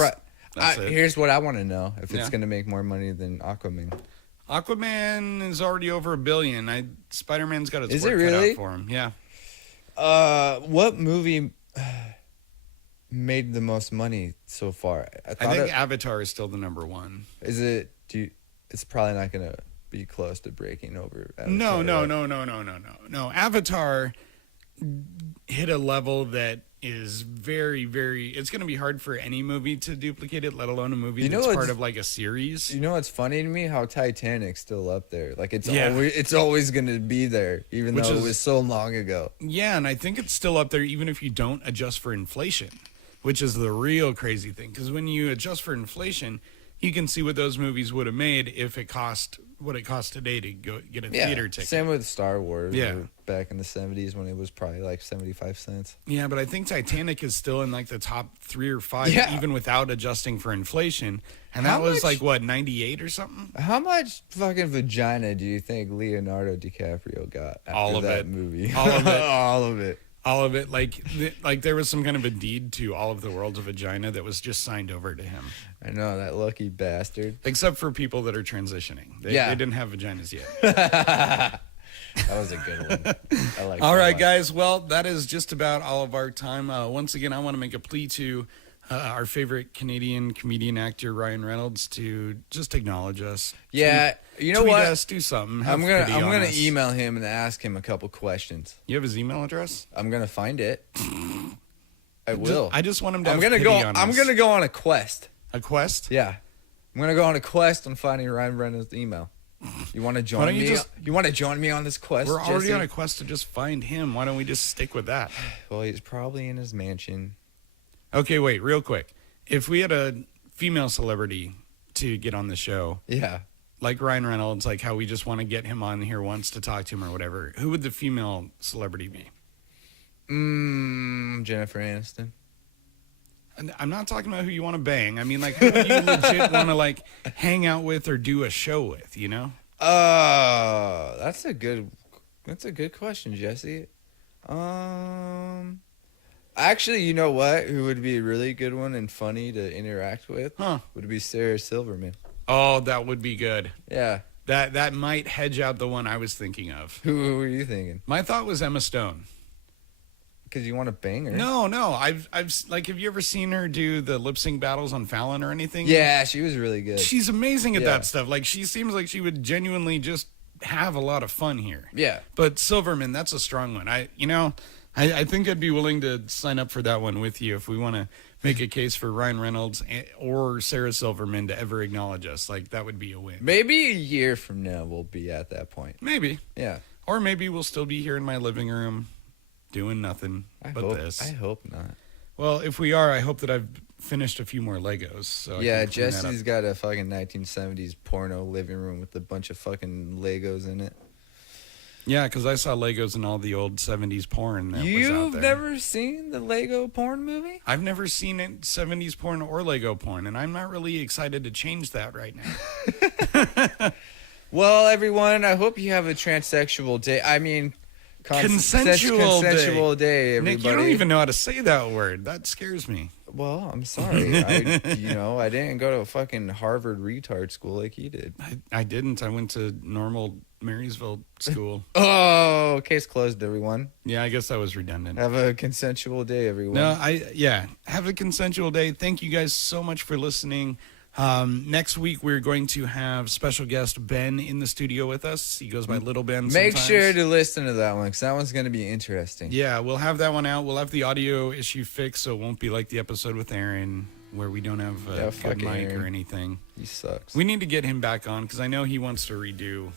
that's it. Here's what I want to know. If it's going to make more money than Aquaman. Aquaman is already over $1 billion. Spider-Man's got its work cut out for him. Yeah. What movie made the most money so far? I think Avatar is still the number one. Is it? It's probably not going to be close to breaking over Avatar. No. Avatar hit a level that is very, very. It's going to be hard for any movie to duplicate it, let alone a movie that's part of like a series. You know what's funny to me? How Titanic's still up there. Like it's always going to be there, even though it was so long ago. Yeah, and I think it's still up there even if you don't adjust for inflation, which is the real crazy thing. Because when you adjust for inflation, you can see what those movies would have made if it cost what it costs today to go get a theater ticket. Same with Star Wars. Yeah. Back in the 70s when it was probably like 75 cents. Yeah, but I think Titanic is still in like the top 3 or 5, even without adjusting for inflation. And that was like, what, 98 or something? How much fucking vagina do you think Leonardo DiCaprio got after that movie? All of it. All of it. All of it. Like there was some kind of a deed to all of the world's vagina that was just signed over to him. I know, that lucky bastard. Except for people that are transitioning. They didn't have vaginas yet. That was a good one. I like all right, guys. Well, that is just about all of our time. Once again, I want to make a plea to our favorite Canadian comedian actor, Ryan Reynolds, to just acknowledge us. Yeah, you know tweet what? Us, do something. I'm gonna email him and ask him a couple questions. You have his email address? I'm gonna find it. I will. I just want him to have pity on us. I'm gonna go on a quest. A quest? Yeah, I'm gonna go on a quest on finding Ryan Reynolds' email. You want to join me? You want to join me on this quest? We're already on a quest to just find him. Why don't we just stick with that? Well, he's probably in his mansion. Okay, wait, real quick. If we had a female celebrity to get on the show, like Ryan Reynolds, like how we just want to get him on here once to talk to him or whatever, who would the female celebrity be? Jennifer Aniston. I'm not talking about who you want to bang. I mean, like, who would you legit want to, like, hang out with or do a show with, you know? That's a good question, Jesse. Actually, you know what? Who would be a really good one and funny to interact with? Would be Sarah Silverman. Oh, that would be good. Yeah. That might hedge out the one I was thinking of. Who were you thinking? My thought was Emma Stone. Because you want to bang her? No. I've like, have you ever seen her do the lip sync battles on Fallon or anything? Yeah, she was really good. She's amazing at that stuff. Like, she seems like she would genuinely just have a lot of fun here. Yeah. But Silverman, that's a strong one. I think I'd be willing to sign up for that one with you if we want to make a case for Ryan Reynolds or Sarah Silverman to ever acknowledge us. Like, that would be a win. Maybe a year from now we'll be at that point. Maybe. Yeah. Or maybe we'll still be here in my living room doing nothing this. I hope not. Well, if we are, I hope that I've finished a few more Legos. So Jesse's got a fucking 1970s porno living room with a bunch of fucking Legos in it. Yeah, because I saw Legos in all the old 70s porn that was out there. You've never seen the Lego porn movie? I've never seen it 70s porn or Lego porn, and I'm not really excited to change that right now. Well, everyone, I hope you have a transsexual day. I mean, consensual day, everybody. Nick, you don't even know how to say that word. That scares me. Well, I'm sorry. I didn't go to a fucking Harvard retard school like you did. I didn't. I went to normal Marysville school. Oh, case closed, everyone. Yeah, I guess that was redundant. Have a consensual day, everyone. No, have a consensual day. Thank you guys so much for listening. Next week, we're going to have special guest Ben in the studio with us. He goes by Little Ben sometimes. Make sure to listen to that one, because that one's going to be interesting. Yeah, we'll have that one out. We'll have the audio issue fixed, so it won't be like the episode with Aaron, where we don't have a good mic or anything. He sucks. We need to get him back on, because I know he wants to redo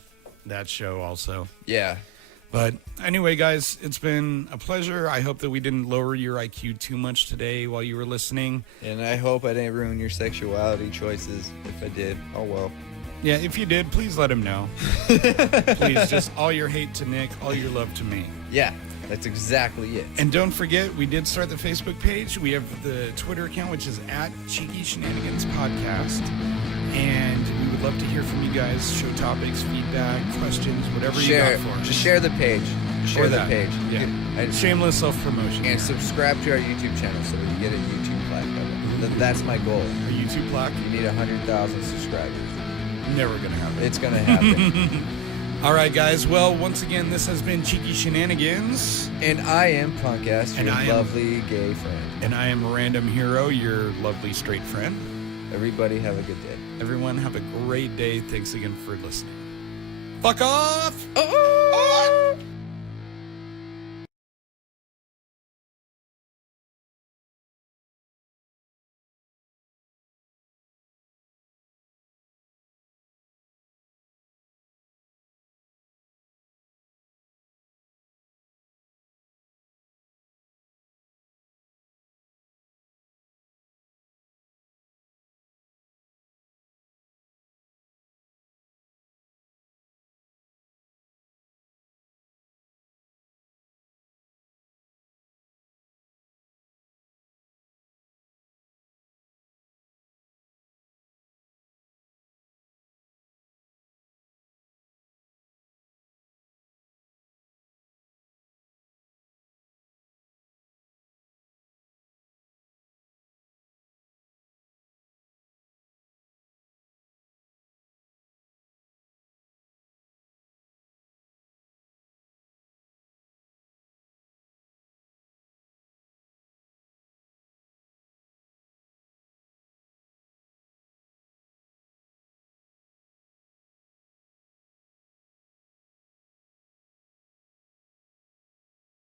that show also. Yeah. But anyway, guys, it's been a pleasure. I hope that we didn't lower your IQ too much today while you were listening. And I hope I didn't ruin your sexuality choices. If I did, oh well. Yeah, if you did, please let him know. Please, just all your hate to Nick, all your love to me. Yeah, that's exactly it. And don't forget, we did start the Facebook page. We have the Twitter account, which is at Cheeky Shenanigans Podcast. And we would love to hear from you guys. Show topics, feedback, questions, whatever you got for us. Just share the page. Share the page. Yeah. Shameless self-promotion. And subscribe to our YouTube channel so we can get a YouTube plaque of it. That's my goal. A YouTube plaque? You need 100,000 subscribers. Never gonna happen. It's gonna happen. All right, guys. Well, once again, this has been Cheeky Shenanigans. And I am Punkass, your lovely gay friend. And I am Random Hero, your lovely straight friend. Everybody have a good day. Everyone have a great day. Thanks again for listening. Fuck off! Oh!